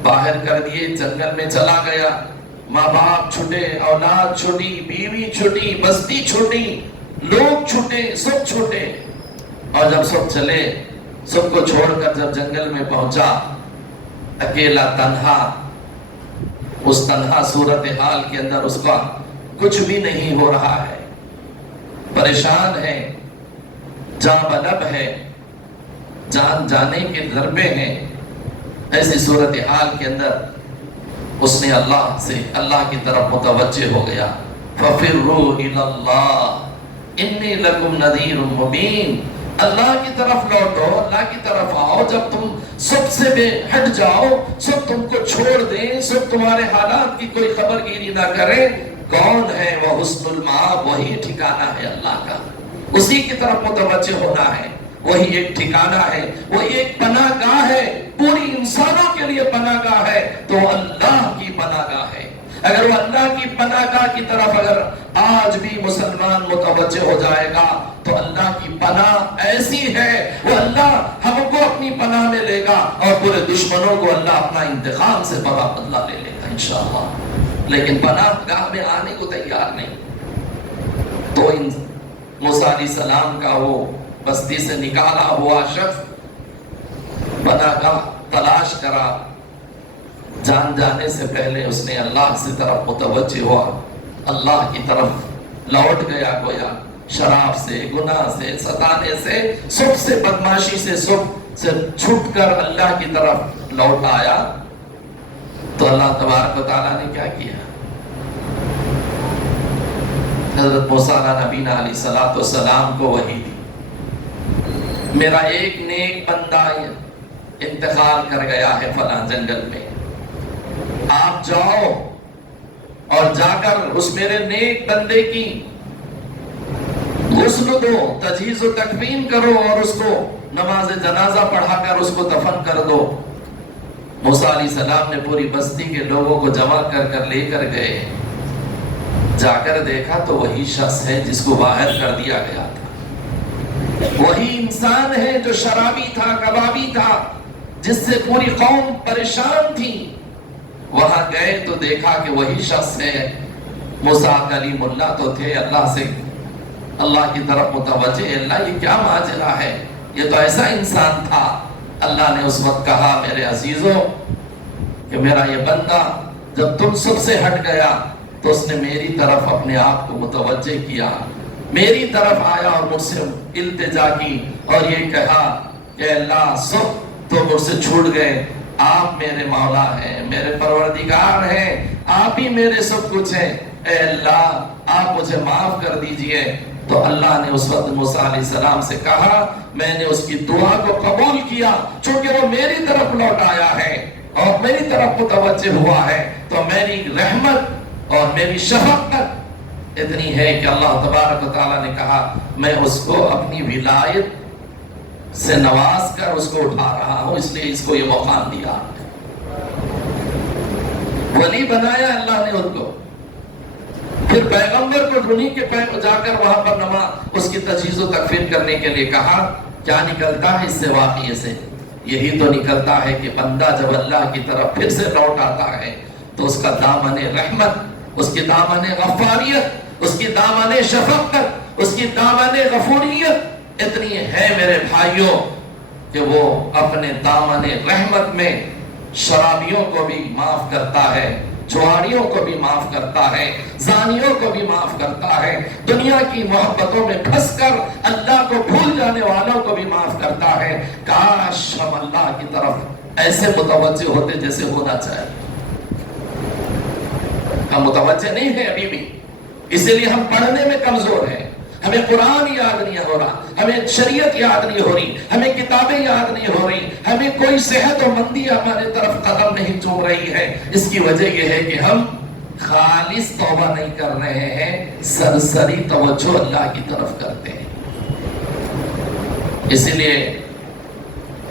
باہر کر دیے، جنگل میں چلا گیا۔ ماں باپ چھوٹے، اولاد چھوٹی، بیوی چھوٹی، بستی چھوٹی، لوگ چھوٹے، سب چھوٹے۔ اور جب سب چلے، سب کو چھوڑ کر جب جنگل میں پہنچا، اکیلا تنہا، اس تنہا صورتحال کے اندر اس کا کچھ بھی نہیں ہو رہا ہے، پریشان ہے، جاں بلب ہے، جان جانے کے ضربے ہیں۔ ایسی صورتحال کے اندر اس نے اللہ سے، اللہ کی طرف متوجہ ہو گیا۔ فَفِرُّوا إِلَى اللَّهِ إِنِّي لَكُمْ نَذِيرٌ مُبِينٌ۔ اللہ کی طرف لوٹو، اللہ کی طرف آؤ۔ جب تم سب سے بے ہٹ جاؤ، سب تم کو چھوڑ دیں، سب تمہارے حالات کی کوئی خبر گیری نہ کرے، کون ہے وہ حسن المآب؟ وہی ٹھکانہ ہے اللہ کا، اسی کی طرف متوجہ ہونا ہے۔ وہی ایک ٹھکانہ ہے، وہی ایک پناہ گاہ ہے، پوری انسانوں کے لیے پناہ گاہ ہے تو اللہ کی پناہ گاہ ہے۔ اگر وہ اللہ کی پناہ گاہ کی طرف اگر آج بھی مسلمان متوجہ ہو جائے گا تو اللہ کی پناہ ایسی ہے، وہ اللہ ہم کو اپنی پناہ میں لے گا اور پورے دشمنوں کو اللہ اپنا انتقام سے بڑا بدلہ لے لے گا انشاءاللہ۔ لیکن پناہ گاہ میں آنے کو تیار نہیں۔ تو موسیٰ علیہ السلام کا وہ بستی سے نکالا ہوا شخص پناہ گاہ تلاش کرا، جان جانے سے پہلے اس نے اللہ سے طرف متوجہ ہوا، اللہ کی طرف لوٹ گیا، گویا شراب سے، گناہ سے، ستانے سے، سب سے بدماشی سے، سب سے چھٹ کر اللہ کی طرف لوٹ آیا تو اللہ تبارک و تعالیٰ نے کیا کیا؟ حضرت موسیٰ نبینا علیہ الصلوۃ والسلام کو وحی دی، میرا ایک نیک بندہ انتقال کر گیا ہے فلاں جنگل میں، آپ جاؤ اور جا کر اس میرے نیک بندے کی غسل دو، تجہیز و تکفین کرو اور اس کو نماز جنازہ پڑھا کر اس کو دفن کر دو۔ موسیٰ علیہ السلام نے پوری بستی کے لوگوں کو جمع کر کر لے کر گئے، جا کر دیکھا تو وہی شخص ہے جس کو باہر کر دیا گیا تھا، وہی انسان ہے جو شرابی تھا، کبابی تھا، جس سے پوری قوم پریشان تھی۔ وہاں گئے تو دیکھا کہ وہی شخص ہے۔ موسیٰ کلیم اللہ تو تھے، اللہ سے اللہ کی طرف متوجہ، اللہ یہ کیا ماجرا ہے، یہ تو ایسا انسان تھا۔ اللہ نے اس وقت کہا میرے عزیزوں کہ میرا یہ بندہ جب تم سب سے ہٹ گیا تو اس نے میری طرف اپنے آپ کو متوجہ کیا، میری طرف آیا اور مجھ سے التجا کی اور یہ کہا کہ اللہ سب تو مجھ سے چھوٹ گئے، آپ میرے مولا ہیں، میرے پروردگار ہیں، آپ ہی میرے سب کچھ ہیں، اے اللہ آپ مجھے معاف کر دیجئے۔ تو اللہ نے اس وقت موسیٰ علیہ السلام سے کہا میں نے اس کی دعا کو قبول کیا، چونکہ وہ میری طرف لوٹ آیا ہے اور میری طرف متوجہ ہوا ہے، تو میری رحمت اور میری شفقت اتنی ہے کہ اللہ تبارک و تعالیٰ نے کہا میں اس کو اپنی ولایت سے نواز کر اس کو اٹھا رہا ہوں، اس لیے اس کو یہ مقام دیا، ولی بنایا اللہ نے ان کو۔ پھر پیغمبر کو ڈھونی کے جا کر وہاں پر نماز اس کی تجہیز و تکفین کرنے کے لیے کہا۔ کیا نکلتا ہے اس سے واقعے سے؟ یہی تو نکلتا ہے کہ بندہ جب اللہ کی طرف پھر سے لوٹ آتا ہے تو اس کا دامن رحمت، اس کی دامن غفاریت، اس کی دامن شفقت، اس کی دامن غفوریت اتنی ہے میرے بھائیوں کہ وہ اپنے دامن رحمت میں شرابیوں کو بھی معاف کرتا ہے، جوانیوں کو بھی معاف کرتا ہے، زانیوں کو بھی معاف کرتا ہے، دنیا کی محبتوں میں پھنس کر اللہ کو بھول جانے والوں کو بھی معاف کرتا ہے۔ کاش ہم اللہ کی طرف ایسے متوجہ ہوتے جیسے ہونا چاہیے۔ ہم متوجہ نہیں ہیں ابھی بھی، اسی لیے ہم پڑھنے میں کمزور ہیں، ہمیں قرآن یاد نہیں ہو رہا، ہمیں شریعت یاد نہیں ہو رہی، ہمیں کتابیں یاد نہیں ہو رہی، ہمیں کوئی صحت و مندی ہمارے طرف قدم نہیں چوم رہی ہے۔ اس کی وجہ یہ ہے کہ ہم خالص توبہ نہیں کر رہے ہیں، سرسری توجہ اللہ کی طرف کرتے ہیں۔ اسی لیے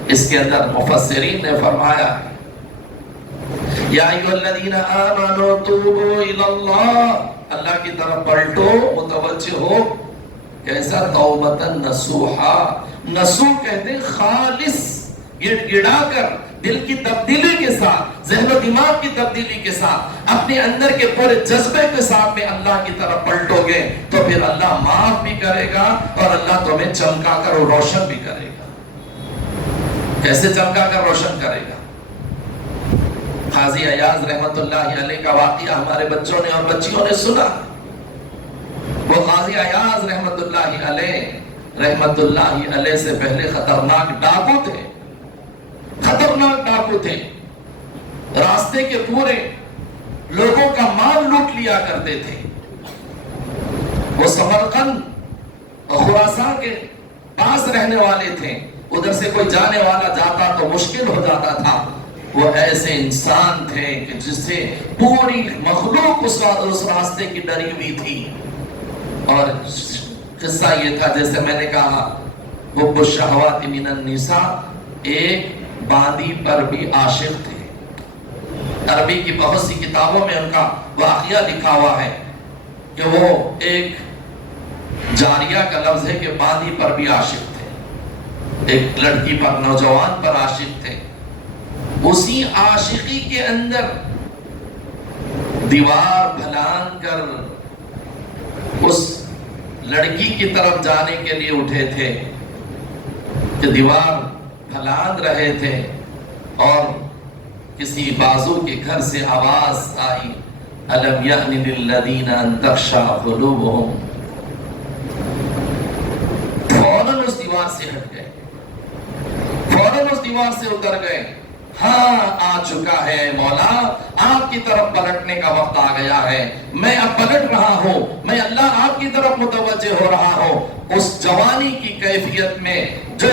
اس کے اندر مفسرین نے فرمایا یا ایھا الذین آمنوا توبوا الی اللہ، اللہ کی طرف پلٹو، متوجہ ہو۔ کیسا؟ توبتاً نصوحا، نصوح کہتے ہیں خالص، گڑ گڑا کر، دل کی تبدیلی کے ساتھ، ذہن و دماغ کی تبدیلی کے ساتھ، اپنے اندر کے پورے جذبے کے ساتھ میں اللہ کی طرف پلٹو گے تو پھر اللہ معاف بھی کرے گا اور اللہ تمہیں چمکا کر روشن بھی کرے گا۔ کیسے چمکا کر روشن کرے گا؟ قاضی عیاض رحمت اللہ علیہ کا واقعہ ہمارے بچوں نے اور بچیوں نے سنا۔ وہ قاضی عیاض رحمت اللہ علیہ سے پہلے خطرناک ڈاکو تھے، خطرناک ڈاکو تھے، راستے کے پورے لوگوں کا مال لوٹ لیا کرتے تھے۔ وہ سمرقند اور خراسان کے پاس رہنے والے تھے، ادھر سے کوئی جانے والا جاتا تو مشکل ہو جاتا تھا۔ وہ ایسے انسان تھے کہ جس سے پوری مخلوق اس راستے کی ڈری ہوئی تھی۔ اور قصہ یہ تھا جیسے میں نے کہا حب الشہوات من النساء، ایک باندی پر بھی عاشق تھے۔ عربی کی بہت سی کتابوں میں ان کا واقعہ لکھا ہوا ہے کہ وہ ایک جاریہ کا لفظ ہے کہ باندی پر بھی عاشق تھے، ایک لڑکی پر، نوجوان پر عاشق تھے۔ اسی عاشقی کے اندر دیوار بھلان کر اس لڑکی کی طرف جانے کے لیے اٹھے تھے کہ دیوار بھلان رہے تھے اور کسی بازو کے گھر سے آواز آئی، أَلَمْ يَأْنِ لِلَّذِينَ أَن تَخْشَعَ قُلُوبُهُمْ دیوار سے ہٹ گئے، فوراً اس دیوار سے اتر گئے. ہاں آ چکا ہے مولا، آپ کی طرف پلٹنے کا وقت آ گیا ہے، میں اب پلٹ رہا ہوں، میں اللہ آپ کی طرف متوجہ ہو رہا ہوں. اس جوانی کی کیفیت میں جو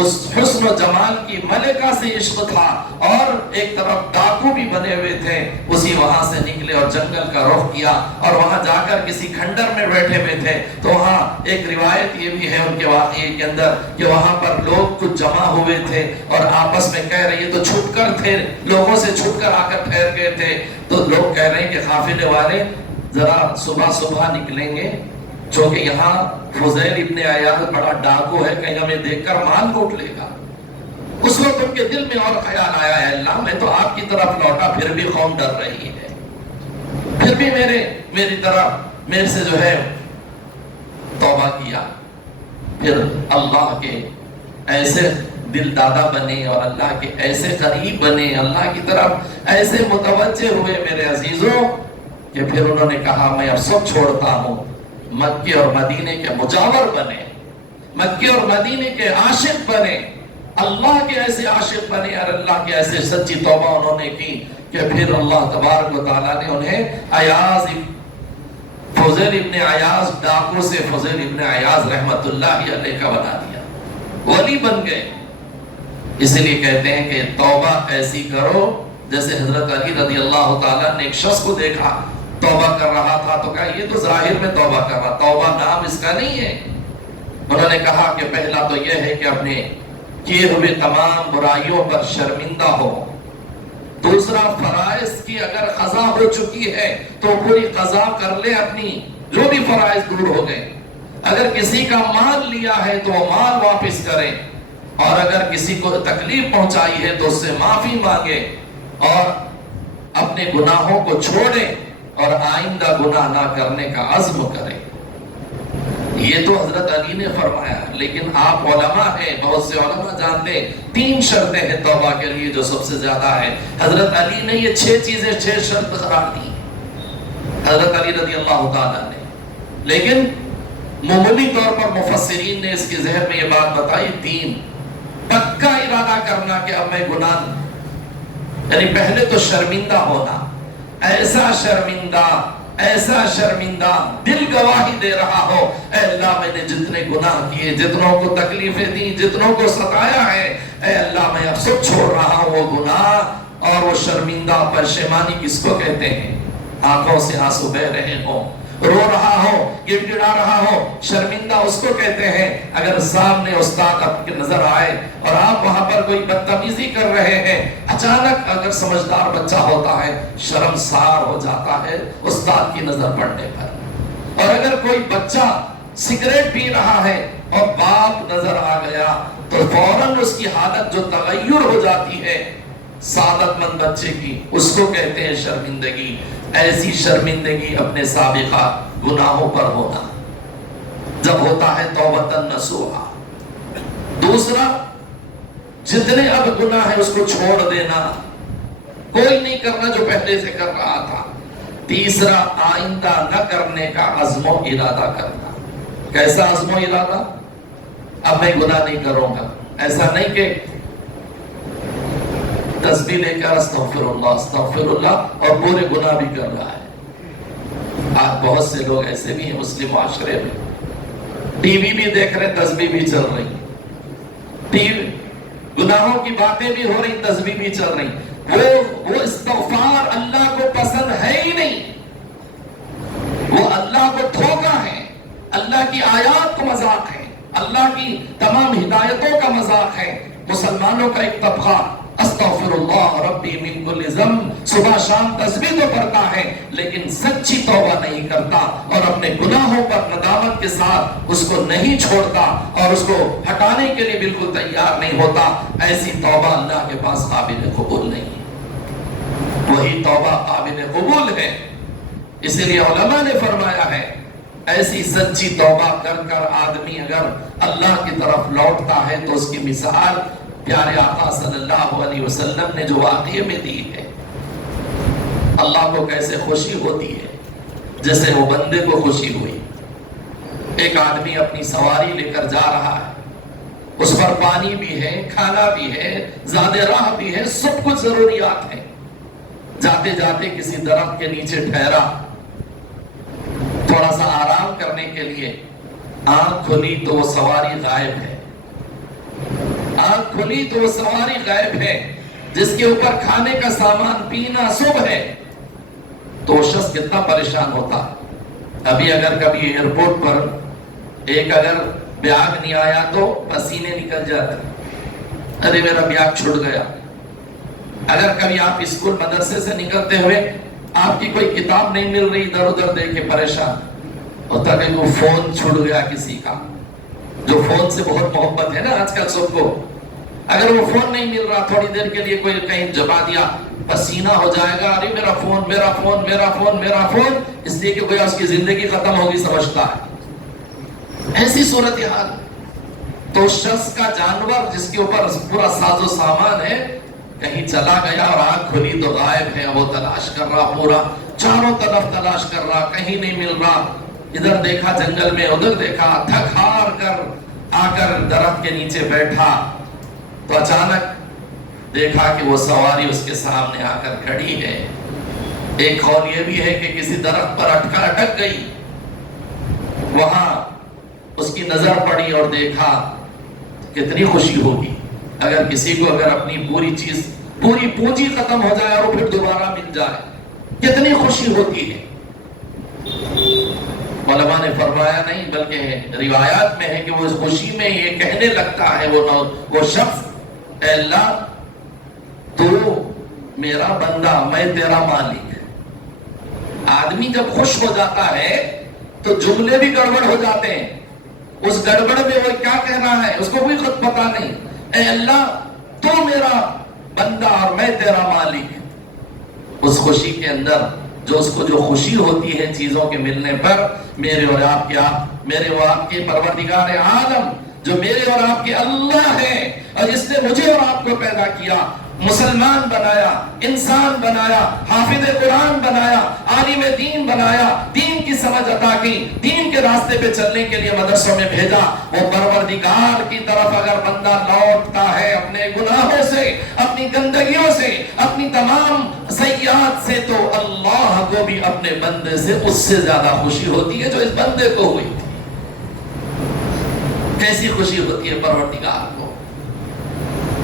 اس حسن و جمال کی ملکہ سے عشق تھا، اور ایک طرف ڈاکو بھی بنے ہوئے تھے، اسی وہاں سے نکلے اور جنگل کا رخ کیا، اور وہاں جا کر کسی کھنڈر میں بیٹھے ہوئے تھے. تو وہاں ایک روایت یہ بھی ہے ان کے واقعے کے اندر کہ وہاں پر لوگ کچھ جمع ہوئے تھے اور آپس میں کہہ رہے ہیں، تو چھپ کر تھے، لوگوں سے چھپ کر آ کر ٹھہر گئے تھے. تو لوگ کہہ رہے ہیں کہ قافلے والے ذرا صبح صبح نکلیں گے، چونکہ یہاں فضیل ابن عیاض بڑا ڈاکو ہے، کہیں ہمیں دیکھ کر مال لوٹ لے گا. اس وقت ان کے دل میں اور خیال آیا ہے، اللہ میں تو آپ کی طرف لوٹا، پھر بھی قوم ڈر رہی ہے، پھر بھی میری طرف میرے سے جو ہے توبہ کیا. پھر اللہ کے ایسے دل دادا بنے اور اللہ کے ایسے قریب بنے، اللہ کی طرف ایسے متوجہ ہوئے میرے عزیزوں، کہ پھر انہوں نے کہا میں اب سب چھوڑتا ہوں. مکے اور مدینے کے مجاور بنے، مکے اور مدینے کے عاشق بنے، اللہ کے ایسے عاشق بنے اور اللہ کے ایسے سچی توبہ انہوں نے کی کہ پھر اللہ تبارک و تعالیٰ نے انہیں فضیل ابن عیاض ڈاکو سے فضیل ابن عیاض رحمت اللہ علیہ کا بنا دیا، ولی بن گئے. اس لیے کہتے ہیں کہ توبہ ایسی کرو جیسے حضرت علی رضی اللہ تعالیٰ نے ایک شخص کو دیکھا توبہ کر رہا تھا، تو کہا یہ تو ظاہر میں توبہ کر رہا، توبہ نام اس کا نہیں ہے. انہوں نے کہا کہ پہلا تو یہ ہے کہ اپنے کیے ہوئے تمام برائیوں پر شرمندہ ہو. دوسرا، فرائض کی اگر قضا ہو چکی ہے تو پوری قضا کر لے، اپنی جو بھی فرائض دور ہو گئے. اگر کسی کا مال لیا ہے تو وہ مال واپس کرے، اور اگر کسی کو تکلیف پہنچائی ہے تو اس سے معافی مانگے، اور اپنے گناہوں کو چھوڑے اور آئندہ گناہ نہ کرنے کا عزم کرے. یہ تو حضرت علی نے فرمایا، لیکن آپ علماء ہیں، بہت سے علماء جانتے ہیں 3 شرطیں ہیں توبہ کے لیے جو سب سے زیادہ ہے. حضرت علی نے یہ 6 چیزیں 6 شرط قرار دی، حضرت علی رضی اللہ تعالیٰ نے. لیکن معمولی طور پر مفسرین نے اس کے ذہن میں یہ بات بتائی 3. پکا ارادہ کرنا کہ اب میں گناہ، یعنی پہلے تو شرمندہ ہونا، ایسا شرمندہ دل گواہی دے رہا ہو، اے اللہ میں نے جتنے گناہ کیے، جتنوں کو تکلیفیں دی، جتنوں کو ستایا ہے، اے اللہ میں اب سب چھوڑ رہا ہوں وہ گناہ. اور وہ شرمندہ پشیمانی کس کو کہتے ہیں؟ آنکھوں سے آنسو بہ رہے ہوں، رو رہا ہو، گڑ گڑا رہا ہو، شرمندہ اس کو کہتے ہیں. اگر سامنے استاد آپ کے نظر آئے اور آپ وہاں پر کوئی بدتمیزی کر رہے ہیں، اچانک اگر سمجھدار بچہ ہوتا ہے شرمسار ہو جاتا ہے استاد کی نظر پڑنے پر. اور اگر کوئی بچہ سگریٹ پی رہا ہے اور باپ نظر آ گیا تو فوراً اس کی حالت جو تغیر ہو جاتی ہے سعادت مند بچے کی، اس کو کہتے ہیں شرمندگی. ایسی شرمندگی اپنے سابقہ گناہوں پر ہونا جب ہوتا ہے توبۃ نصوحا. دوسرا، جتنے اب گناہ ہے اس کو چھوڑ دینا، کوئی نہیں کرنا جو پہلے سے کر رہا تھا. تیسرا، آئندہ نہ کرنے کا عزم و ارادہ کرنا. کیسا عزم و ارادہ؟ اب میں گناہ نہیں کروں گا. ایسا نہیں کہ تسبیح لے کر استغفر اللہ اور پورے گناہ بھی کر رہا ہے. آج بہت سے لوگ ایسے بھی ہیں مسلم معاشرے میں، ٹی وی بھی دیکھ رہے، تسبیح بھی چل رہی، گناہوں کی باتیں بھی ہو رہی، تسبیح بھی چل رہی. وہ استغفار اللہ کو پسند ہے ہی نہیں، وہ اللہ کو دھوکا ہے، اللہ کی آیات کو مذاق ہے، اللہ کی تمام ہدایتوں کا مذاق ہے. مسلمانوں کا ایک طبقہ استغفر اللہ ربی من کل ذنب صبح شام تسبیح تو پڑھتا ہے لیکن سچی توبہ نہیں کرتا اور اپنے گناہوں پر ندامت کے ساتھ اس کو نہیں چھوڑتا اور اس کو ہٹانے کے لیے بالکل تیار نہیں ہوتا. ایسی توبہ اللہ کے پاس قابل قبول نہیں ہے. وہی توبہ قابل قبول ہے. اسی لیے علماء نے فرمایا ہے ایسی سچی توبہ کر کر آدمی اگر اللہ کی طرف لوٹتا ہے تو اس کی مثال پیارے آقا صلی اللہ علیہ وسلم نے جو واقعے میں دی ہے. اللہ کو کیسے خوشی ہوتی ہے جیسے وہ بندے کو خوشی ہوئی. ایک آدمی اپنی سواری لے کر جا رہا ہے، اس پر پانی بھی ہے، کھانا بھی ہے، زاد راہ بھی ہے، سب کچھ ضروریات ہیں۔ جاتے جاتے کسی درخت کے نیچے ٹھہرا، تھوڑا سا آرام کرنے کے لیے، آنکھ کھلی تو وہ سواری غائب ہے۔ آنکھ کھلی تو وہ سواری غائب ہے جس کے اوپر کھانے کا سامان، پینا سب ہے، تو وہ شخص کتنا پریشان ہوتا۔ ابھی اگر کبھی ایئرپورٹ پر ایک اگر بیاگ نہیں آیا تو پسینے نکل جاتے، ارے میرا بیاگ چھوٹ گیا۔ اگر کبھی آپ اسکول مدرسے سے نکلتے ہوئے آپ کی کوئی کتاب نہیں مل رہی، ادھر ادھر دیکھ کے پریشان ہوتا کہ وہ فون چھوٹ گیا کسی کا، جو فون سے بہت محبت ہے نا آج کل سب کو، اگر وہ فون نہیں مل رہا، تھوڑی دیر کے لیے کوئی کہیں جبا دیا، پسینہ ہو جائے گا، ارے میرا فون میرا فون میرا فون میرا فون، اس لیے کہ کوئی اس کی زندگی ختم ہوگی سمجھتا ہے۔ ایسی صورتحال تو شخص کا، جانور جس کے اوپر پورا ساز و سامان ہے، کہیں چلا گیا اور آنکھ کھلی تو غائب ہے۔ وہ تلاش کر رہا، پورا چاروں طرف تلاش کر رہا، کہیں نہیں مل رہا، ادھر دیکھا جنگل میں، ادھر دیکھا، تھک ہار کر آ کر درخت کے نیچے بیٹھا تو اچانک دیکھا کہ وہ سواری اس کے سامنے آ کر کھڑی ہے۔ ایک قول یہ بھی ہے کہ کسی درخت پر اٹک گئی، وہاں اس کی نظر پڑی اور دیکھا، کتنی خوشی ہوگی اگر کسی کو اگر اپنی پوری چیز، پوری پونجی ختم ہو جائے اور پھر دوبارہ مل جائے، کتنی خوشی ہوتی ہے۔ علماء نے فرمایا نہیں بلکہ روایات میں ہے کہ وہ اس خوشی میں یہ کہنے لگتا ہے وہ شخص، اے اللہ تو میرا بندہ، میں تیرا مالک۔ آدمی جب خوش ہو جاتا ہے تو جملے بھی گڑبڑ ہو جاتے ہیں، اس گڑبڑ میں وہ کیا کہہ رہا ہے اس کو بھی خود پتا نہیں۔ اے اللہ تو میرا بندہ اور میں تیرا مالک۔ اس خوشی کے اندر جو اس کو جو خوشی ہوتی ہے چیزوں کے ملنے پر، میرے اور آپ کے پروردگار عالم جو میرے اور آپ کے اللہ ہے، اور جس نے مجھے اور آپ کو پیدا کیا، مسلمان بنایا، انسان بنایا، حافظ قرآن بنایا، عالم دین بنایا، دین کی سمجھ عطا کی، دین کے راستے پہ چلنے کے لیے مدرسوں میں بھیجا، وہ پروردگار کی طرف اگر بندہ لوٹتا ہے اپنے گناہوں سے، اپنی گندگیوں سے، اپنی تمام سیئات سے، تو اللہ کو بھی اپنے بندے سے اس سے زیادہ خوشی ہوتی ہے جو اس بندے کو ہوئی تھی۔ کیسی خوشی ہوتی ہے پروردگار کو،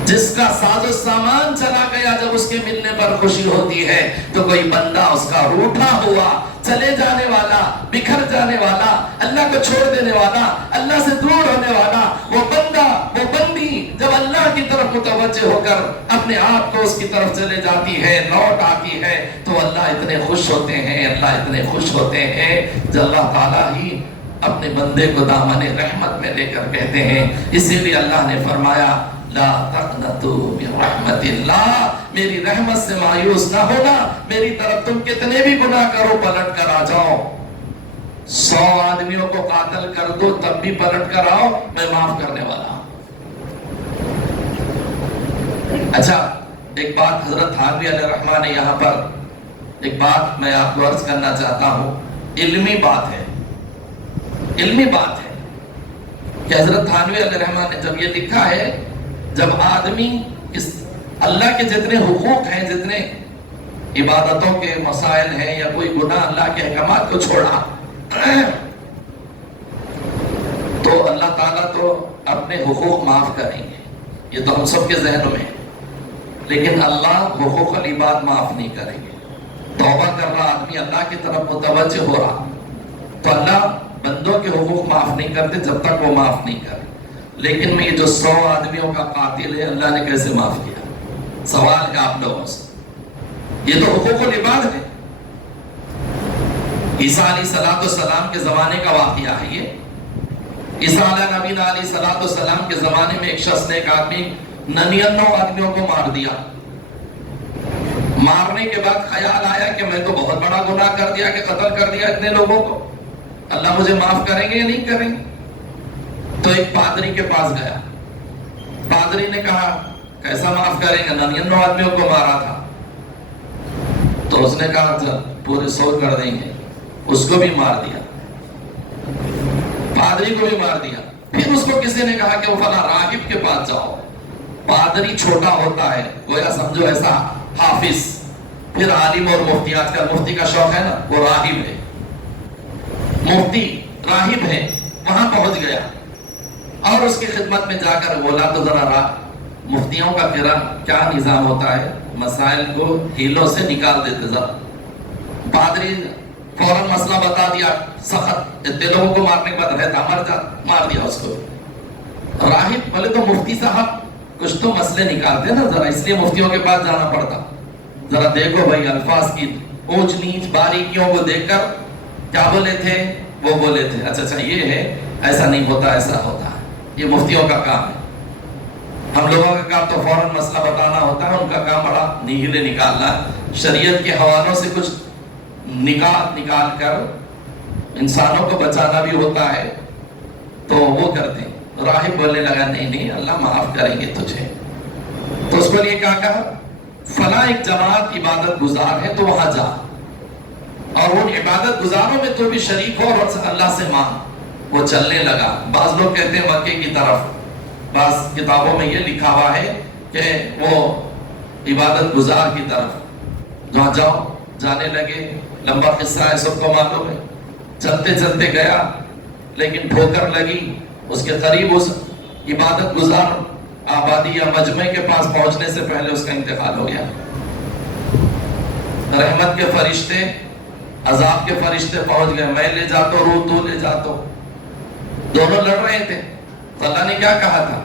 جس کا ساز و سامان چلا گیا، جب اس کے ملنے پر خوشی ہوتی ہے تو کوئی بندہ اس کا روٹھا ہوا، چلے جانے والا، بکھر جانے والا، اللہ کو چھوڑ دینے والا، اللہ سے دور ہونے والا، وہ بندہ، وہ بندی جب اللہ کی طرف متوجہ ہو کر اپنے آپ کو اس کی طرف چلے جاتی ہے، لوٹ آتی ہے، تو اللہ اتنے خوش ہوتے ہیں، اللہ اتنے خوش ہوتے ہیں جو اللہ تعالیٰ ہی اپنے بندے کو دامن رحمت میں لے کر کہتے ہیں۔ اسی لیے اللہ نے فرمایا لا تقنطوا من رحمت اللہ، میری رحمت سے مایوس نہ ہونا، میری طرف تم کتنے بھی گناہ کرو پلٹ کر آ جاؤ، 100 آدمیوں کو قاتل کر دو تب بھی پلٹ کر آؤ، میں معاف کرنے والا ہوں۔ اچھا، ایک بات حضرت تھانوی علیہ الرحمہ نے یہاں پر ایک بات میں آپ کو عرض کرنا چاہتا ہوں، علمی بات ہے، علمی بات ہے کہ حضرت تھانوی علیہ الرحمہ نے جب یہ لکھا ہے، جب آدمی اس اللہ کے جتنے حقوق ہیں، جتنے عبادتوں کے مسائل ہیں یا کوئی گناہ اللہ کے احکامات کو چھوڑا، تو اللہ تعالیٰ تو اپنے حقوق معاف کریں گے، یہ تو ہم سب کے ذہنوں میں ہے، لیکن اللہ حقوق العباد معاف نہیں کریں گے۔ توبہ کر رہا آدمی اللہ کی طرف متوجہ ہو رہا تو اللہ بندوں کے حقوق معاف نہیں کرتے جب تک وہ معاف نہیں کرے، لیکن میں یہ جو 100 آدمیوں کا قاتل ہے اللہ نے کیسے معاف کیا؟ سوال ہے آپ لوگوں سے، یہ تو حقوق العباد ہے۔ عیسیٰ علیہ السلام کے زمانے کا واقعہ ہے یہ۔ عیسیٰ علیہ نبینا علیہ السلام کے زمانے میں ایک شخص نے ایک آدمی 99 آدمیوں کو مار دیا۔ مارنے کے بعد خیال آیا کہ میں تو بہت بڑا گناہ کر دیا کہ قتل کر دیا اتنے لوگوں کو، اللہ مجھے معاف کریں گے یا نہیں کریں گے؟ تو ایک پادری کے پاس گیا، پادری نے کہا کیسا معاف کریں گے، 99 آدمیوں کو مارا تھا۔ تو اس نے کہا چل پورے 100 کر دیں گے، اس کو بھی مار دیا، پادری کو بھی مار دیا۔ پھر اس کو کسی نے کہا کہ وہ فلاں راہب کے پاس جاؤ. پادری چھوٹا ہوتا ہے, گویا سمجھو ایسا حافظ, پھر عالم اور مفتی. آج کل مفتی کا شوق ہے نا, وہ راہب ہے, مفتی راہب ہے. وہاں پہنچ گیا اور اس کی خدمت میں جا کر بولا تو ذرا مفتیوں کا کیا نظام ہوتا ہے, مسائل کو ہیلوں سے نکال دیتے. ذرا پادری فوراً مسئلہ بتا دیا سخت, اتنے لوگوں کو مارنے کے بعد رہتا مار دیا اس کو. راہب بولے تو مفتی صاحب کچھ تو مسئلے نکالتے نا ذرا, اس لیے مفتیوں کے پاس جانا پڑتا. ذرا دیکھو بھائی الفاظ کی اونچ نیچ باریکیوں کو دیکھ کر کیا بولے تھے, وہ بولے تھے اچھا یہ ہے, ایسا نہیں ہوتا, ایسا ہوتا ہے. یہ مفتیوں کا کام ہے. ہم لوگوں کا کام تو فوراً مسئلہ بتانا ہوتا ہے, ان کا کام بڑا نیہلے نکالنا, شریعت کے حوالوں سے کچھ نکال کر انسانوں کو بچانا بھی ہوتا ہے, تو وہ کرتے ہیں. راہب بولنے لگا نہیں اللہ معاف کریں گے تجھے. تو اس کو لیے کیا کہا, فلاں ایک جماعت عبادت گزار ہے تو وہاں جا, اور ان عبادت گزاروں میں تو بھی شریک ہو اور اللہ سے مانگ. وہ چلنے لگا. بعض لوگ کہتے ہیں مکے کی طرف, بعض کتابوں میں یہ لکھا ہوا ہے کہ وہ عبادت گزار کی طرف جہاں جاؤ, جانے لگے. لمبا قصہ ہے, سب کو معلوم ہے. چلتے چلتے گیا لیکن ٹھوکر لگی. اس کے قریب اس عبادت گزار آبادی یا مجمع کے پاس پہنچنے سے پہلے اس کا انتقال ہو گیا. رحمت کے فرشتے عذاب کے فرشتے پہنچ گئے, میں لے جاتا روح تو لے جاتا. دونوں لڑ رہے تھے. تو اللہ نے کیا کہا تھا,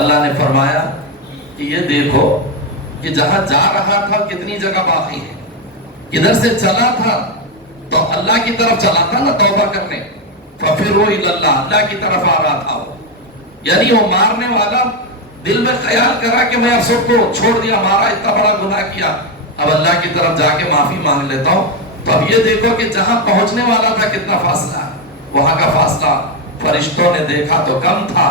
اللہ نے فرمایا کہ یہ دیکھو کہ جہاں جا رہا تھا کتنی جگہ باقی ہے. کدھر سے چلا تھا تو اللہ کی طرف چلا تھا نا توبہ کرنے, فَفِرُوا إِلَى اللَّهِ, اللہ کی طرف آ رہا تھا وہ. یعنی وہ مارنے والا دل میں خیال کرا کہ میں اب سب کو چھوڑ دیا, مارا, اتنا بڑا گناہ کیا, اب اللہ کی طرف جا کے معافی مانگ لیتا ہوں. تو اب یہ دیکھو کہ جہاں پہنچنے والا تھا کتنا فاصلہ ہے. وہاں کا فاصلہ فرشتوں نے دیکھا تو کم تھا,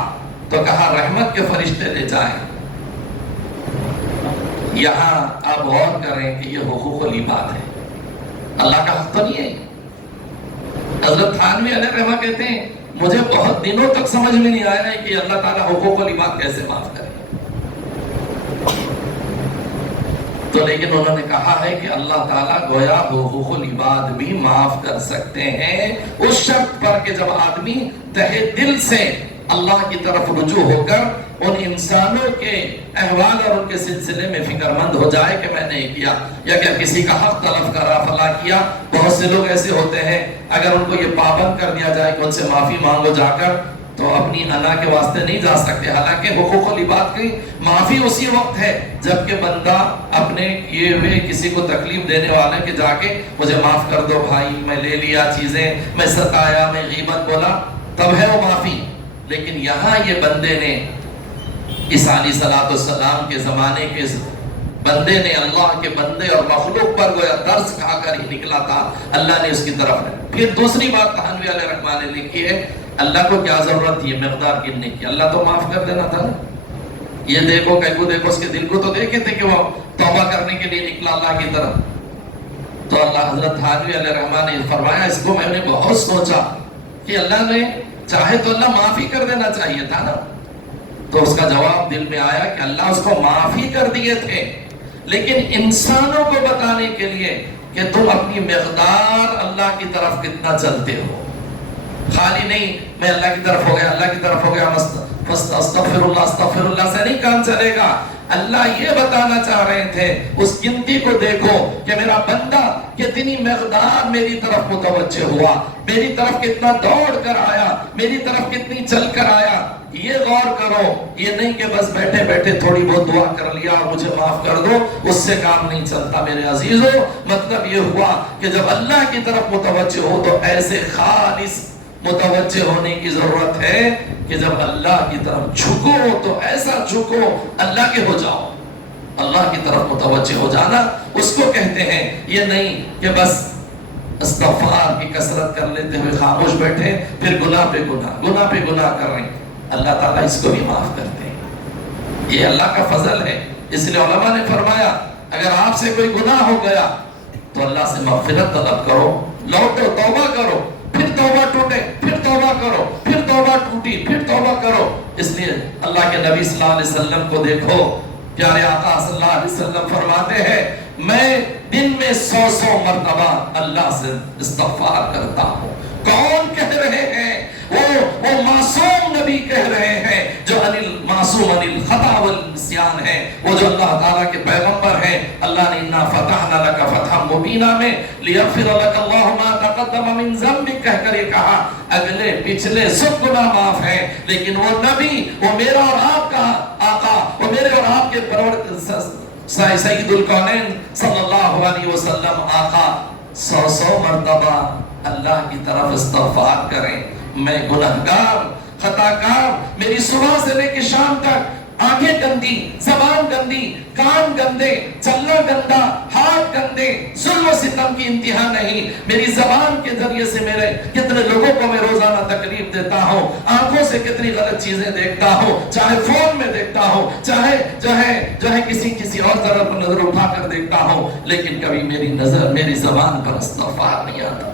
تو کہا رحمت کے فرشتے لے جائیں. یہاں آپ غور کریں کہ یہ حقوق العباد ہے, اللہ کا حق تو نہیں ہے. حضرت تھانوی علیہ رحمہ کہتے ہیں مجھے بہت دنوں تک سمجھ میں نہیں آیا ہے کہ اللہ تعالیٰ حقوق العباد کیسے معاف کرے. تو لیکن انہوں نے کہا ہے کہ اللہ تعالیٰ گویا حقوق العباد بھی معاف کر سکتے ہیں اس شرط پر کہ جب آدمی تہہ دل سے اللہ کی طرف رجوع ہو کر ان انسانوں کے احوال اور ان کے سلسلے میں فکر مند ہو جائے کہ میں نے کیا, یا کہ کسی کا حق طلب کرا فلا کیا. بہت سے لوگ ایسے ہوتے ہیں اگر ان کو یہ پابند کر دیا جائے کہ ان سے معافی مانگو جا کر, تو اپنی انا کے واسطے نہیں جا سکتے. حالانکہ حقوق العباد کی معافی اسی وقت ہے جب کہ بندہ اپنے کیے ہوئے کسی کو تکلیف دینے والے کے جا کے مجھے معاف کر دو بھائی, میں لے لیا چیزیں, میں ستایا, میں غیبت بولا, تب ہے وہ معافی. لیکن یہاں یہ بندے نے عیسیٰ علیہ السلام کے زمانے کے بندے نے اللہ کے بندے اور مخلوق پر گویا درس کھا کر ہی نکلا تھا, اللہ نے اس کی طرف ہے. پھر دوسری بات تھانوی علیہ رحمہ نے لکھی ہے, اللہ کو کیا ضرورت تھی مقدار گننے کی, اللہ تو معاف کر دینا تھا نا. یہ دیکھو کہ دیکھو اس کے دل کو تو دیکھے تھے کہ وہ توبہ کرنے کے لیے نکلا اللہ کی طرف. تو اللہ حضرت تھانوی علیہ رحمہ نے فرمایا اس کو میں نے بہت سوچا کہ اللہ نے چاہے تو اللہ معافی کر دینا چاہیے تھا نا. تو اس کا جواب دل میں آیا کہ اللہ اس کو معافی کر دیے تھے, لیکن انسانوں کو بتانے کے لیے کہ تم اپنی مقدار اللہ کی طرف کتنا چلتے ہو. خالی نہیں میں اللہ کی طرف ہو گیا, اللہ کی طرف ہو گیا, استغفر اللہ سے نہیں کام چلے گا. اللہ یہ بتانا چاہ رہے تھے اس گنتی کو دیکھو کہ میرا بندہ کتنی مقدار میری طرف متوجہ ہوا, میری طرف کتنا دوڑ کر آیا, میری طرف کتنی چل کر آیا. یہ غور کرو, یہ نہیں کہ بس بیٹھے بیٹھے تھوڑی بہت دعا کر لیا اور مجھے معاف کر دو, اس سے کام نہیں چلتا میرے عزیزو. مطلب یہ ہوا کہ جب اللہ کی طرف متوجہ ہو تو ایسے خالص متوجہ ہونے کی ضرورت ہے کہ جب اللہ کی طرف جھکو تو ایسا جھکو اللہ کے ہو جاؤ. اللہ کی طرف متوجہ ہو جانا اس کو کہتے ہیں. یہ نہیں کہ بس استغفار کی کثرت کر لیتے ہوئے خاموش بیٹھے پھر گناہ پہ گناہ کر رہے ہیں. اللہ تعالیٰ اس کو بھی معاف کرتے ہیں, یہ اللہ کا فضل ہے. اس لیے علماء نے فرمایا اگر آپ سے کوئی گناہ ہو گیا تو اللہ سے مغفرت طلب کرو, لوٹو, توبہ کرو, پھر توبہ ٹوٹے, پھر پھر توبہ کرو، پھر توبہ ٹوٹی، پھر توبہ کرو۔ اس لیے اللہ کے نبی صلی اللہ علیہ وسلم کو دیکھو، پیارے آقا صلی اللہ علیہ وسلم فرماتے ہیں میں دن میں 100 مرتبہ اللہ سے استغفار کرتا ہوں۔ کون کہہ رہے ہیں؟ وہ معصوم نبی کہہ رہے ہیں جو معصوم عن الخطا والنسیان ہے، وہ جو اللہ تعالیٰ کے پیغمبر ہیں۔ اللہ نے انا فتحنا لک فتحا مبینا میں لیغفر لک اللہ ما تقدم من ذنبک کہہ کر یہ کہا اگلے پچھلے سب گناہ معاف ہیں، لیکن وہ نبی، وہ میرا اور آپ کا آقا، وہ میرے اور آپ کے سید الکونین صلی اللہ علیہ وسلم آقا 100 مرتبہ اللہ کی طرف استغفار کریں۔ میں گنہگار، خطاکار، میری صبح سے لے کے شام تک آنکھیں گندی، زبان گندی، کان گندے، چلنا گندا، ہاتھ گندے، ظلم و ستم کی انتہا نہیں۔ میری زبان کے ذریعے سے میرے کتنے لوگوں کو میں روزانہ تکلیف دیتا ہوں، آنکھوں سے کتنی غلط چیزیں دیکھتا ہوں، چاہے فون میں دیکھتا ہوں، چاہے جو ہے کسی اور طرف نظر اٹھا کر دیکھتا ہوں، لیکن کبھی میری نظر میری زبان پر استغفار نہیں آتا۔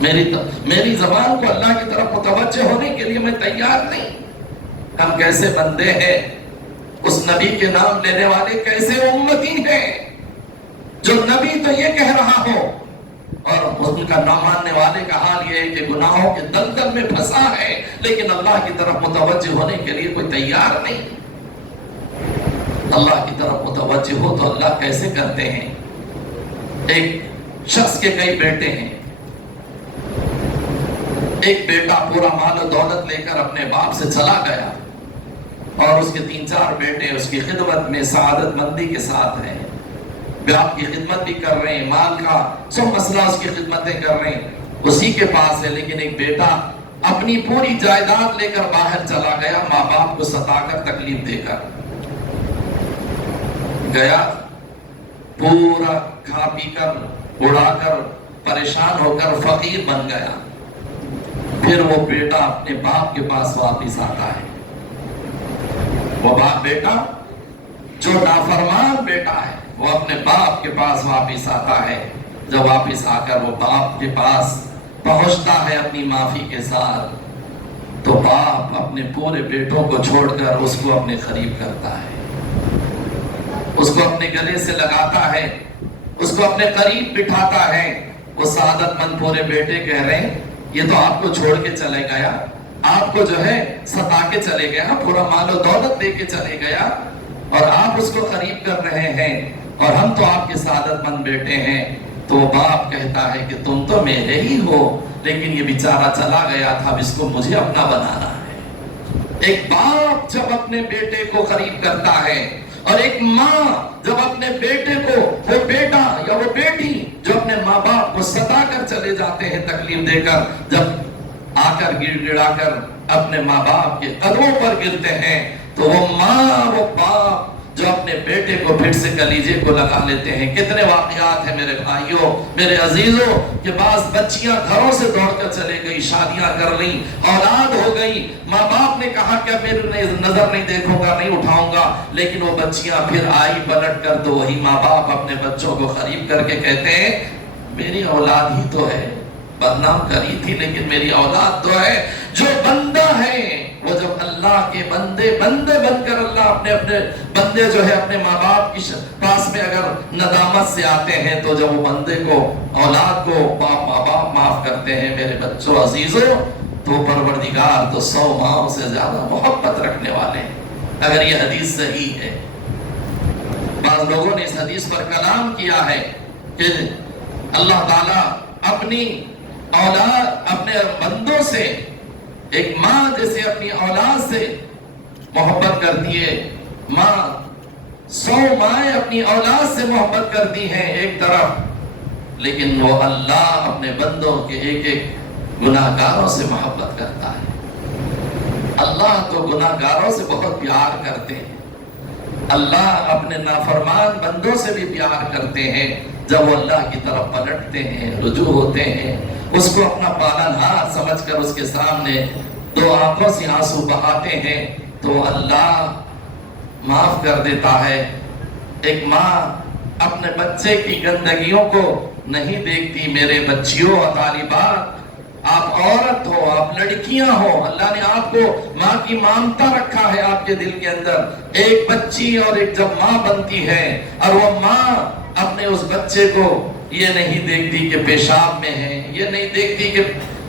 میری زبان کو اللہ کی طرف متوجہ ہونے کے لیے میں تیار نہیں۔ ہم کیسے بندے ہیں، اس نبی کے نام لینے والے کیسے امتی ہیں جو نبی تو یہ کہہ رہا ہو اور ان کا نام ماننے والے کا حال یہ ہے کہ گناہوں کے دلدل میں پھنسا ہے، لیکن اللہ کی طرف متوجہ ہونے کے لیے کوئی تیار نہیں۔ اللہ کی طرف متوجہ ہو تو اللہ کیسے کرتے ہیں؟ ایک شخص کے کئی بیٹے ہیں، ایک بیٹا پورا مال و دولت لے کر اپنے باپ سے چلا گیا اور اس کے 3-4 بیٹے اس کی خدمت میں سعادت مندی کے ساتھ ہیں، باپ کی خدمت بھی کر رہے ہیں، مال کا سب مسئلہ اس کی خدمتیں کر رہے ہیں، اسی کے پاس ہے۔ لیکن ایک بیٹا اپنی پوری جائیداد لے کر باہر چلا گیا، ماں باپ کو ستا کر تکلیف دے کر گیا، پورا کھا پی کر اڑا کر پریشان ہو کر فقیر بن گیا۔ پھر وہ بیٹا اپنے باپ کے پاس واپس آتا ہے، وہ باپ بیٹا جو نافرمان بیٹا ہے وہ اپنے باپ کے پاس واپس آتا ہے۔ جب واپس آ کر وہ باپ کے پاس پہنچتا ہے اپنی معافی کے ساتھ، تو باپ اپنے پورے بیٹوں کو چھوڑ کر اس کو اپنے قریب کرتا ہے، اس کو اپنے گلے سے لگاتا ہے، اس کو اپنے قریب بٹھاتا ہے۔ وہ سعادت مند پورے بیٹے کہہ رہے ہیں یہ تو آپ کو چھوڑ کے چلے گیا، آپ کو جو ہے ستا کے چلے گیا، پورا مال و دولت دے کے چلے گیا اور آپ اس کو قریب کر رہے ہیں اور ہم تو آپ کے سعادت مند بیٹے ہیں۔ تو وہ باپ کہتا ہے کہ تم تو میرے ہی ہو، لیکن یہ بیچارہ چلا گیا تھا، اب اس کو مجھے اپنا بنانا ہے۔ ایک باپ جب اپنے بیٹے کو قریب کرتا ہے اور ایک ماں جب اپنے بیٹے کو، وہ بیٹا یا وہ بیٹی جو اپنے ماں باپ کو ستا کر چلے جاتے ہیں تکلیف دے کر، جب آ کر گڑ گڑا کر اپنے ماں باپ کے قدموں پر گرتے ہیں، تو وہ ماں وہ باپ جو اپنے بیٹے کو پھر سے کلیجے کو لگا لیتے ہیں۔ کتنے واقعات ہیں میرے بھائیوں، میرے عزیزوں، کہ بعض بچیاں گھروں سے دوڑ کر چلے گئی، شادیاں کر لیں، اولاد ہو گئی، ماں باپ نے کہا کہ میرے نظر نہیں دیکھوں گا، نہیں اٹھاؤں گا، لیکن وہ بچیاں پھر آئی پلٹ کر، تو وہی ماں باپ اپنے بچوں کو قریب کر کے کہتے ہیں میری اولاد ہی تو ہے، بدنام کری تھی لیکن میری اولاد تو ہے۔ جو بندہ ہے وہ جب اللہ کے بندے بن کر اللہ اپنے بندے جو ہے اپنے ماں باپ کی پاس میں اگر ندامت سے آتے ہیں، تو جب وہ بندے کو، اولاد کو ماں باپ معاف کرتے ہیں، میرے بچوں عزیزوں، تو پروردگار تو 100 ماؤں سے زیادہ محبت رکھنے والے ہیں، اگر یہ حدیث صحیح ہے۔ بعض لوگوں نے اس حدیث پر کلام کیا ہے کہ اللہ تعالیٰ اپنی اولاد، اپنے بندوں سے، ایک ماں جیسے اپنی اولاد سے محبت کرتی ہے، ماں 100 مائیں اپنی اولاد سے محبت کرتی ہیں ایک طرف، لیکن وہ اللہ اپنے بندوں کے ایک ایک گناہگاروں سے محبت کرتا ہے۔ اللہ تو گناہگاروں سے بہت پیار کرتے ہیں، اللہ اپنے نافرمان بندوں سے بھی پیار کرتے ہیں۔ جب وہ اللہ کی طرف پلٹتے ہیں، رجوع ہوتے ہیں، اس کو اپنا پالنہار سمجھ کر اس کے سامنے 2 آنکھوں سے آنسو بہاتے ہیں، تو اللہ معاف کر دیتا ہے۔ ایک ماں اپنے بچے کی گندگیوں کو نہیں دیکھتی۔ میرے بچیوں اور طالبات، آپ عورت ہو، آپ لڑکیاں ہو، اللہ نے آپ کو ماں کی مامتا رکھا ہے آپ کے دل کے اندر. ایک بچی اور ایک جب ماں بنتی ہے اور وہ ماں اپنے اس بچے کو یہ نہیں دیکھتی کہ پیشاب میں ہے، یہ نہیں دیکھتی کہ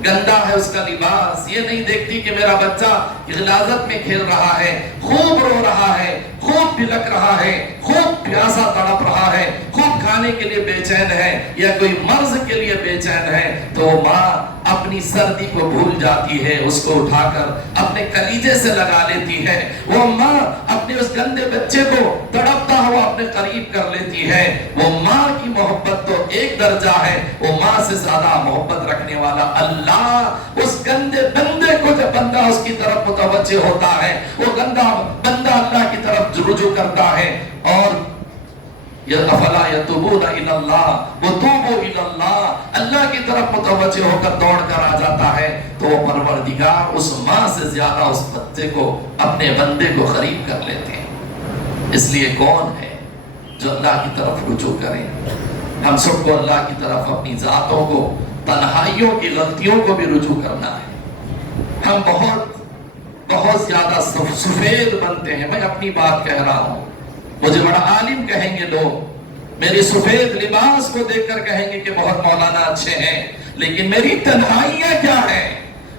گندا ہے اس کا لباس، یہ نہیں دیکھتی کہ میرا بچہ غلاظت میں کھیل رہا ہے، خوب رو رہا ہے، خوب بلک رہا ہے، خوب پیاسا تڑپ رہا ہے، خوب کھانے کے لیے بے چین ہے یا کوئی مرض کے لیے بے چین ہے، تو وہ ماں اپنی سردی کو بھول جاتی ہے، اس کو اٹھا کر اپنے کلیجے سے لگا لیتی ہے. وہ ماں اپنے اس گندے بچے کو تڑپتا ہوا اپنے قریب کر لیتی ہے. وہ ماں کی محبت تو ایک درجہ ہے، وہ ماں سے زیادہ محبت رکھنے والا اللہ اس گندے بندے کو جب بندہ اس کی طرف متوجہ ہوتا ہے، وہ گندا بندہ اللہ کی طرف رجوع کرتا ہے اور افلا یتوبون الی اللہ وتوبوا الی اللہ، اللہ کی طرف متوجہ ہو کر دوڑ کر آ جاتا ہے، تو وہ پروردگار اس ماں سے زیادہ اس بچے کو اپنے بندے کو قریب کر لیتے ہیں. اس لیے کون ہے جو اللہ کی طرف رجوع کرے؟ ہم سب کو اللہ کی طرف اپنی ذاتوں کو، تنہائیوں کی غلطیوں کو بھی رجوع کرنا ہے. ہم بہت زیادہ سفید بنتے ہیں. میں اپنی بات کہہ رہا ہوں، مجھے بڑا عالم کہیں گے لوگ، میری سفید لباس کو دیکھ کر کہیں گے کہ بہت مولانا اچھے ہیں، لیکن میری تنہائیاں کیا ہیں،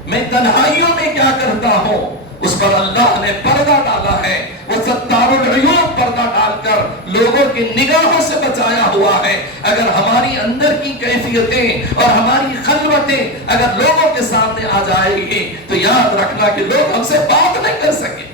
میں تنہائیوں میں کیا کرتا ہوں، اس پر اللہ نے پردہ ڈالا ہے. وہ ستار العیوب پردہ ڈال کر لوگوں کی نگاہوں سے بچایا ہوا ہے. اگر ہماری اندر کی کیفیتیں اور ہماری خلوتیں اگر لوگوں کے سامنے آ جائے گی تو یاد رکھنا کہ لوگ ہم سے بات نہیں کر سکے.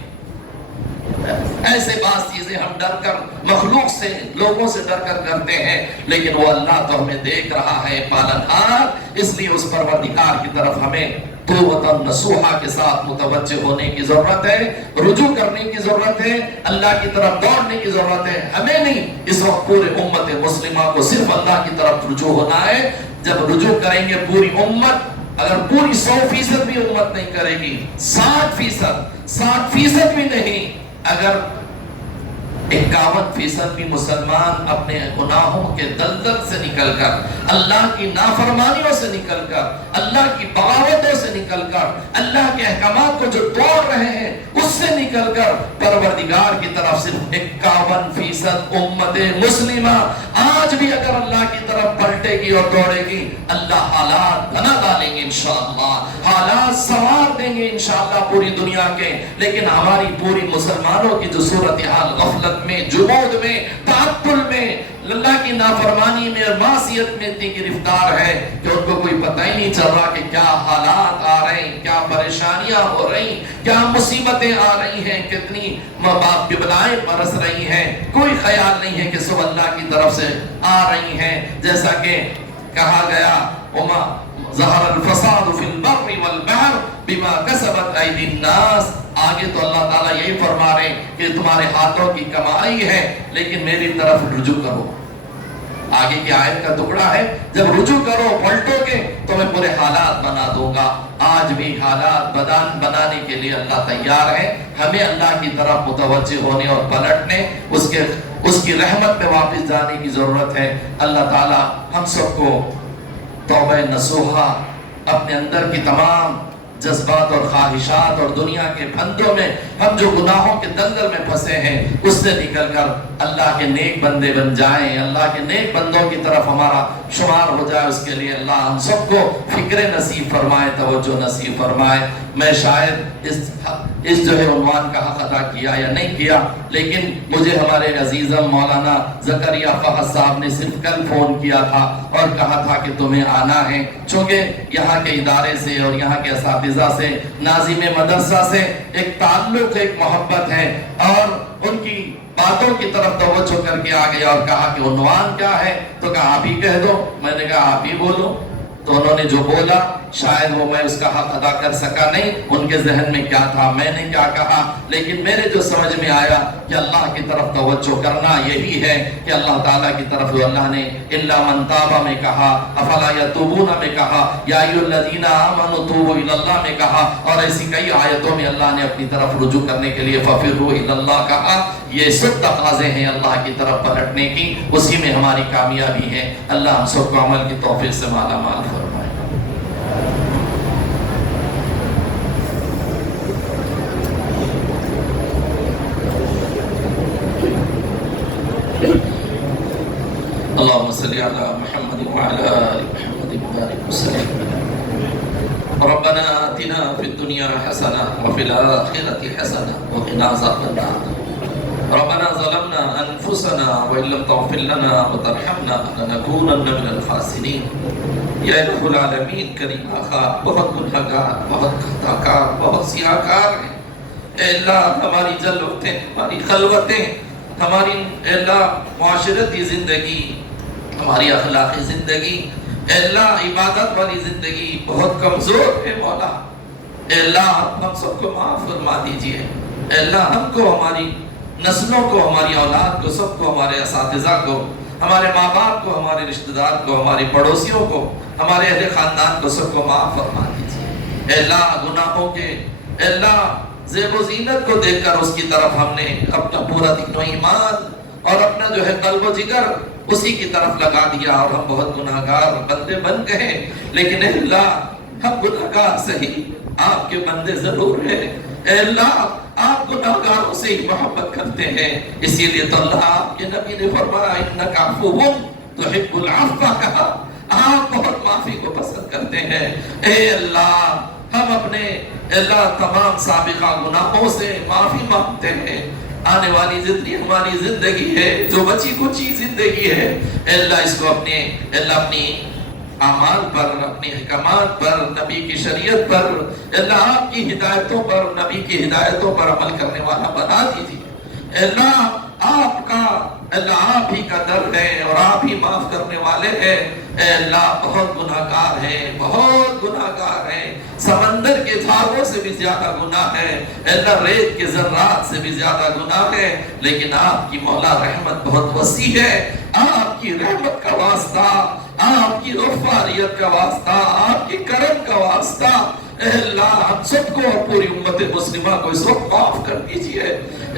ایسے بعض چیزیں ہم ڈر کر مخلوق سے، لوگوں سے ڈر کر کرتے ہیں، لیکن وہ اللہ تو ہمیں دیکھ رہا ہے، پالنہار. اس لیے اس پروردگار کی طرف ہمیں توبۃ نصوحہ کے ساتھ متوجہ ہونے کی ضرورت ہے، رجوع کرنے کی ضرورت ہے، اللہ کی طرف دوڑنے کی ضرورت ہے. ہمیں نہیں، اس وقت پورے امت مسلمہ کو صرف اللہ کی طرف رجوع ہونا ہے. جب رجوع کریں گے پوری امت، اگر پوری 100% بھی امت نہیں کرے گی، 60% بھی نہیں، اگر 51% بھی مسلمان اپنے گناہوں کے دلدل سے نکل کر، اللہ کی نافرمانیوں سے نکل کر، اللہ کی بغاوتوں سے نکل کر، اللہ کے احکامات کو جو توڑ رہے ہیں اس سے نکل کر پروردگار کی طرف صرف 51% امت مسلمہ آج بھی اگر اللہ کی طرف پلٹے گی اور دوڑے گی، اللہ حالات بنا ڈالیں گے انشاءاللہ، حالات سنوار دیں گے انشاءاللہ پوری دنیا کے. لیکن ہماری پوری مسلمانوں کی جو صورتحال غفلت میں، جمود میں، تعطل میں، اللہ کی نافرمانی میں اور معصیت میں اتنی گرفتار ہے کہ ان کو کوئی پتہ ہی نہیں چل رہا کہ کیا حالات آ رہے ہیں، کیا پریشانیاں ہو رہی ہیں، کیا مصیبتیں آ رہی ہیں، کتنی بلائیں برس رہی ہیں. کوئی خیال نہیں ہے کہ سب اللہ کی طرف سے آ رہی ہیں. جیسا کہ کہا گیا وما ظہر الفساد فی البر والبحر بما کسبت ایدی الناس. آگے تو اللہ تعالیٰ یہی فرما رہے ہیں کہ تمہارے ہاتھوں کی کمائی ہے لیکن میری طرف رجوع کرو. آگے کی آیت کا ٹکڑا ہے، جب رجوع کرو، پلٹو گے تو میں پورے حالات بنا دوں گا. آج بھی حالات بنانے کے لیے اللہ تیار ہے. ہمیں اللہ کی طرف متوجہ ہونے اور پلٹنے، اس کی رحمت میں واپس جانے کی ضرورت ہے. اللہ تعالیٰ ہم سب کو توبہ نصوحہ، اپنے اندر کی تمام جذبات اور خواہشات اور دنیا کے پھندوں میں ہم جو گناہوں کے دلدل میں پھنسے ہیں اس سے نکل کر اللہ کے نیک بندے بن جائیں، اللہ کے نیک بندوں کی طرف ہمارا شمار ہو جائے. اس کے لیے اللہ ہم سب کو فکر نصیب فرمائے، توجہ نصیب فرمائے. میں شاید اس جو ہے عنوان کا حق ادا کیا یا نہیں کیا، لیکن مجھے ہمارے عزیزم مولانا زکریا فہد صاحب نے صرف کل فون کیا تھا اور کہا تھا کہ تمہیں آنا ہے. چونکہ یہاں کے ادارے سے اور یہاں کے اساتذہ سے، ناظم مدرسہ سے ایک تعلق، ایک محبت ہے، اور ان کی باتوں کی طرف توجہ کر کے آ گیا اور کہا کہ عنوان کیا ہے، تو کہا آپ ہی کہہ دو. میں نے کہا آپ ہی بولو. تو انہوں نے جو بولا شاید وہ میں اس کا حق ادا کر سکا نہیں، ان کے ذہن میں کیا تھا، میں نے کیا کہا، لیکن میرے جو سمجھ میں آیا کہ اللہ کی طرف توجہ کرنا یہی ہے کہ اللہ تعالیٰ کی طرف جو اللہ نے الا من تاب میں کہا، افلا یتوبون میں کہا، یا ایھا الذین آمنوا توبوا الی اللہ میں کہا، اور ایسی کئی آیتوں میں اللہ نے اپنی طرف رجوع کرنے کے لیے ففروا الی اللہ کہا. یہ سب تقاضے ہیں اللہ کی طرف پلٹنے کی، اسی میں ہماری کامیابی ہے. اللہ ہم سب کو عمل کی توفیق سے مالا مال فرمائے. اللهم صل على محمد وعلى آل محمد وبارك وسلم. ربنا آتنا في الدنيا حسنة وفي الآخرة حسنة وقنا عذاب النار. ربنا ظلمنا أنفسنا وإن لم تغفر لنا وترحمنا لنكونن من الخاسرين. یا الہ العالمین کریم آقا بہت گنہگار، بہت خطاکار، بہت سیاہکار ہیں. اے اللہ ہماری جلوتیں، ہماری خلوتیں، ہماری اے اللہ معاشرتی زندگی، ہماری اخلاقی زندگی، اے اللہ عبادت والی زندگی بہت کمزور ہے مولا. اے اللہ ہم سب کو معاف فرما دیجئے. اے اللہ ہم کو، ہماری نسلوں کو، ہماری اولاد کو، سب کو، ہمارے اساتذہ کو، ہمارے ماں باپ کو، ہمارے رشتہ دار کو، ہمارے پڑوسیوں کو، ہمارے اہل خاندان کو، سب کو معاف فرما دیجئے. اے اللہ گناہوں کے اے اللہ زیب و زینت کو دیکھ کر اس کی طرف ہم نے اپنا پورا دین و ایمان اور اپنا جو ہے قلب و جگر اسی کی طرف لگا دیا اور ہم بہت گناہگار بندے بن گئے. لیکن اے اللہ ہم گناہگار صحیح، آپ کے بندے ضرور ہیں. اے اللہ آپ گناہگاروں سے ہی محبت کرتے ہیں. اسی لیے تو اللہ آپ کے نبی نے فرمایا انک عفو تحب العفو، کہا آپ بہت معافی کو پسند کرتے ہیں. اے اللہ ہم اپنے اللہ تمام سابقہ گناہوں سے معافی مانگتے ہیں. آنے والی جتنی ہماری زندگی ہے، جو بچی کچی زندگی ہے، اے اللہ اس کو اپنے اپنی اعمال پر، اپنی احکامات پر، نبی کی شریعت پر، اللہ آپ کی ہدایتوں پر، نبی کی ہدایتوں پر عمل کرنے والا بنا دیجیے. اللہ آپ کا اللہ آپ ہی کا در ہے اور آپ ہی معاف کرنے والے ہیں. اے اللہ بہت گناہگار ہیں، بہت گناہگار ہیں. سمندر کے دھاگوں سے بھی زیادہ گناہ ہے. اے اللہ ریت کے ذرات سے بھی زیادہ گناہ ہے. لیکن آپ کی مولا رحمت بہت وسیع ہے. آپ کی رحمت کا واسطہ، آپ کی غفاریت کا واسطہ، آپ کی کرم کا واسطہ اے اللہ ہم سب کو اور پوری امت مسلمہ کو اس وقت معاف کر دیجئے.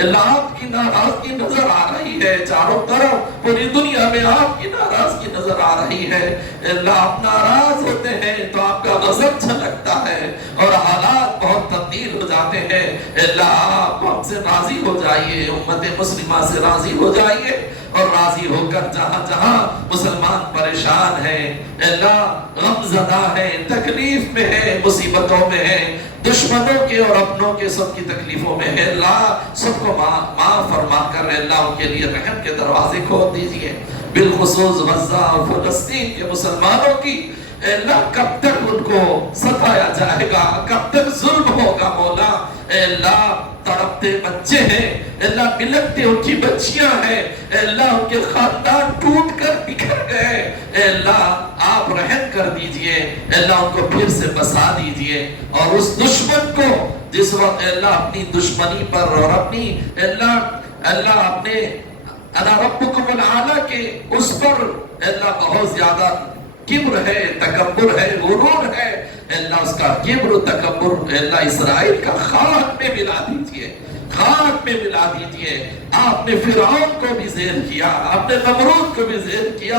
اللہ آپ کی ناراضگی نظر آ رہی ہے، چاروں طرف پوری دنیا میں آپ کی ناراضگی نظر آ رہی ہے. اللہ آپ ناراض ہوتے ہیں تو آپ کا غضب چھلکتا ہے اور حالات بہت تبدیل ہو جاتے ہیں. اللہ آپ ہم سے راضی ہو جائیے، امت مسلمہ سے راضی ہو جائیے اور راضی ہو کر جہاں جہاں مسلمان پریشان ہیں، اللہ غم زدہ ہے، تکلیف میں ہے، مصیبتوں میں ہے، دشمنوں کے اور اپنوں کے سب کی تکلیفوں میں ہے، اللہ سب کو معاف فرما کر اللہ ان کے لیے رحم کے دروازے کھول دیجئے. بالخصوص غزہ اور فلسطین کے مسلمانوں کی اے اللہ کب تک ان کو ستایا جائے گا، کب تک ظلم ہوگا مولا. اے اللہ تڑپتے بچے ہیں، اے اللہ بلکتے ان کی بچیاں ہیں، اے اللہ ان کے خاندان ٹوٹ کر بکھر گئے. اے اللہ آپ رحم کر دیجئے. اے اللہ ان کو پھر سے بسا دیجئے اور اس دشمن کو جس وقت اے اللہ اپنی دشمنی پر اور اپنی اے اللہ اپنے انا ربکم العالی کے اس پر اے اللہ بہت زیادہ کبر ہے، تکبر ہے، غرور ہے. اللہ اس کا کبر و تکبر اللہ اسرائیل کا خاک میں ملا دیجئے، خاک میں ملا دیجئے. آپ نے فرعون کو بھی زیر کیا، آپ نے نمرود کو بھی زیر کیا،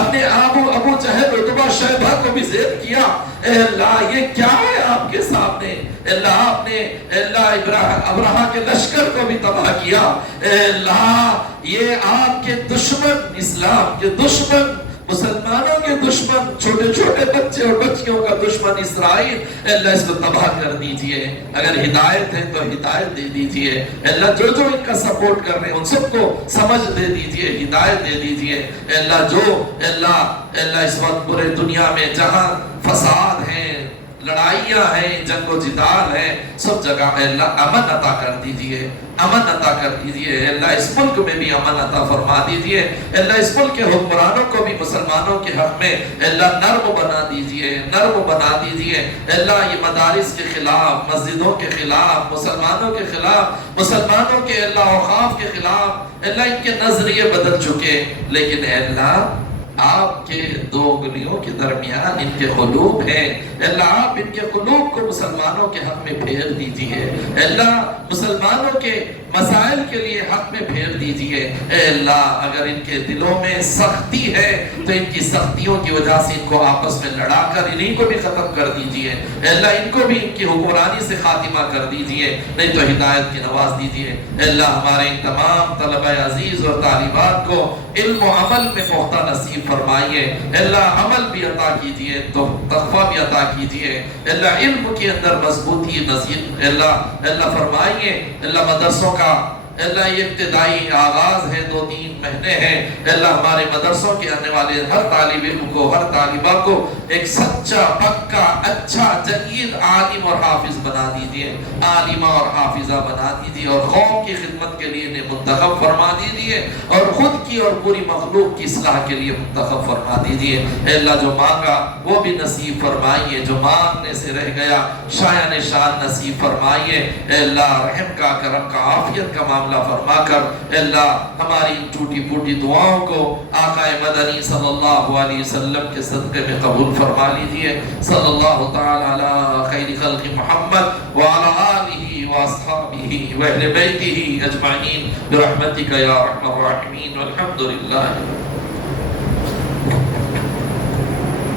اپنے ابو جہل عتبہ شیبہ کو بھی زیر کیا. اے اللہ یہ کیا ہے آپ کے سامنے؟ اللہ آپ نے اللہ ابراہا کے لشکر کو بھی تباہ کیا. اے اللہ یہ آپ کے دشمن، اسلام کے دشمن، مسلمانوں کے دشمن، چھوٹے چھوٹے بچے اور بچیوں کا دشمن اسرائیل، اللہ اس کو تباہ کر دیجئے. اگر ہدایت ہے تو ہدایت دے دیجئے. اللہ جو جو ان کا سپورٹ کر رہے ہیں ان سب کو سمجھ دے دیجئے، ہدایت دے دیجئے. اللہ جو اللہ اس وقت پورے دنیا میں جہاں فساد ہیں، لڑائیاں ہیں، جنگ و جدال ہے، سب جگہ اللہ امن عطا کر دیجئے، امن عطا کر دیجئے. اللہ اس ملک میں بھی امن عطا فرما دیجئے. اللہ اس ملک کے حکمرانوں کو بھی مسلمانوں کے حق میں اللہ نرم بنا دیجئے، نرم بنا دیجئے. اللہ یہ مدارس کے خلاف، مسجدوں کے خلاف، مسلمانوں کے خلاف، مسلمانوں کے اللہ اوقاف کے خلاف اللہ ان کے نظریے بدل چکے. لیکن اللہ آپ کے دو انگلیوں کے درمیان ان کے قلوب ہیں، اللہ آپ ان کے قلوب کو مسلمانوں کے حق میں پھیر دیجئے، اللہ مسلمانوں کے مسائل کے لیے حق میں پھیر دیجئے۔ اے اللہ اگر ان کے دلوں میں سختی ہے تو ان کی سختیوں کی وجہ سے ان کو آپس میں لڑا کر انہیں کو بھی ختم کر دیجئے، اے اللہ ان کو بھی ان کی حکمرانی سے خاتمہ کر دیجئے، نہیں تو ہدایت کی نواز دیجئے۔ اے اللہ ہمارے ان تمام طلبہ عزیز اور طالبات کو علم و عمل میں پختہ نصیب فرمائیے، اے اللہ عمل بھی عطا کیجئے تو تقویٰ بھی عطا کیجئے، اے اللہ علم کے اندر مضبوطی نصیب اے اللہ فرمائیے، اے اللہ مدرسوں کا اے اللہ یہ ابتدائی آغاز ہے، 2-3 مہینے ہیں، اے اللہ ہمارے مدرسوں کے آنے والے ہر طالب علم کو، ہر طالبہ کو ایک سچا پکا اچھا جید عالم اور حافظ بنا دیجئے، عالمہ اور حافظہ بنا دیجئے، اور قوم کی خدمت کے لیے انہیں منتخب فرما دیجئے، اور خود کی اور پوری مخلوق کی اصلاح کے لیے منتخب فرما دیجئے۔ اے اللہ جو مانگا وہ بھی نصیب فرمائیے، جو مانگنے سے رہ گیا شایان شان نصیب فرمائیے، اے اللہ رحم کا، کرم کا، عافیت کا معاملہ فرما کر اے اللہ ہماری ٹوٹی پھوٹی دعاؤں کو آقا مدنی صلی اللہ علیہ وسلم کے صدقے میں قبول فرما لیجئے۔ صلی اللہ تعالی علی خیر خلق محمد وعلی آلہ واصحابہ واہل بیتہ اجمعین برحمتک یا ارحم الراحمین والحمد للہ۔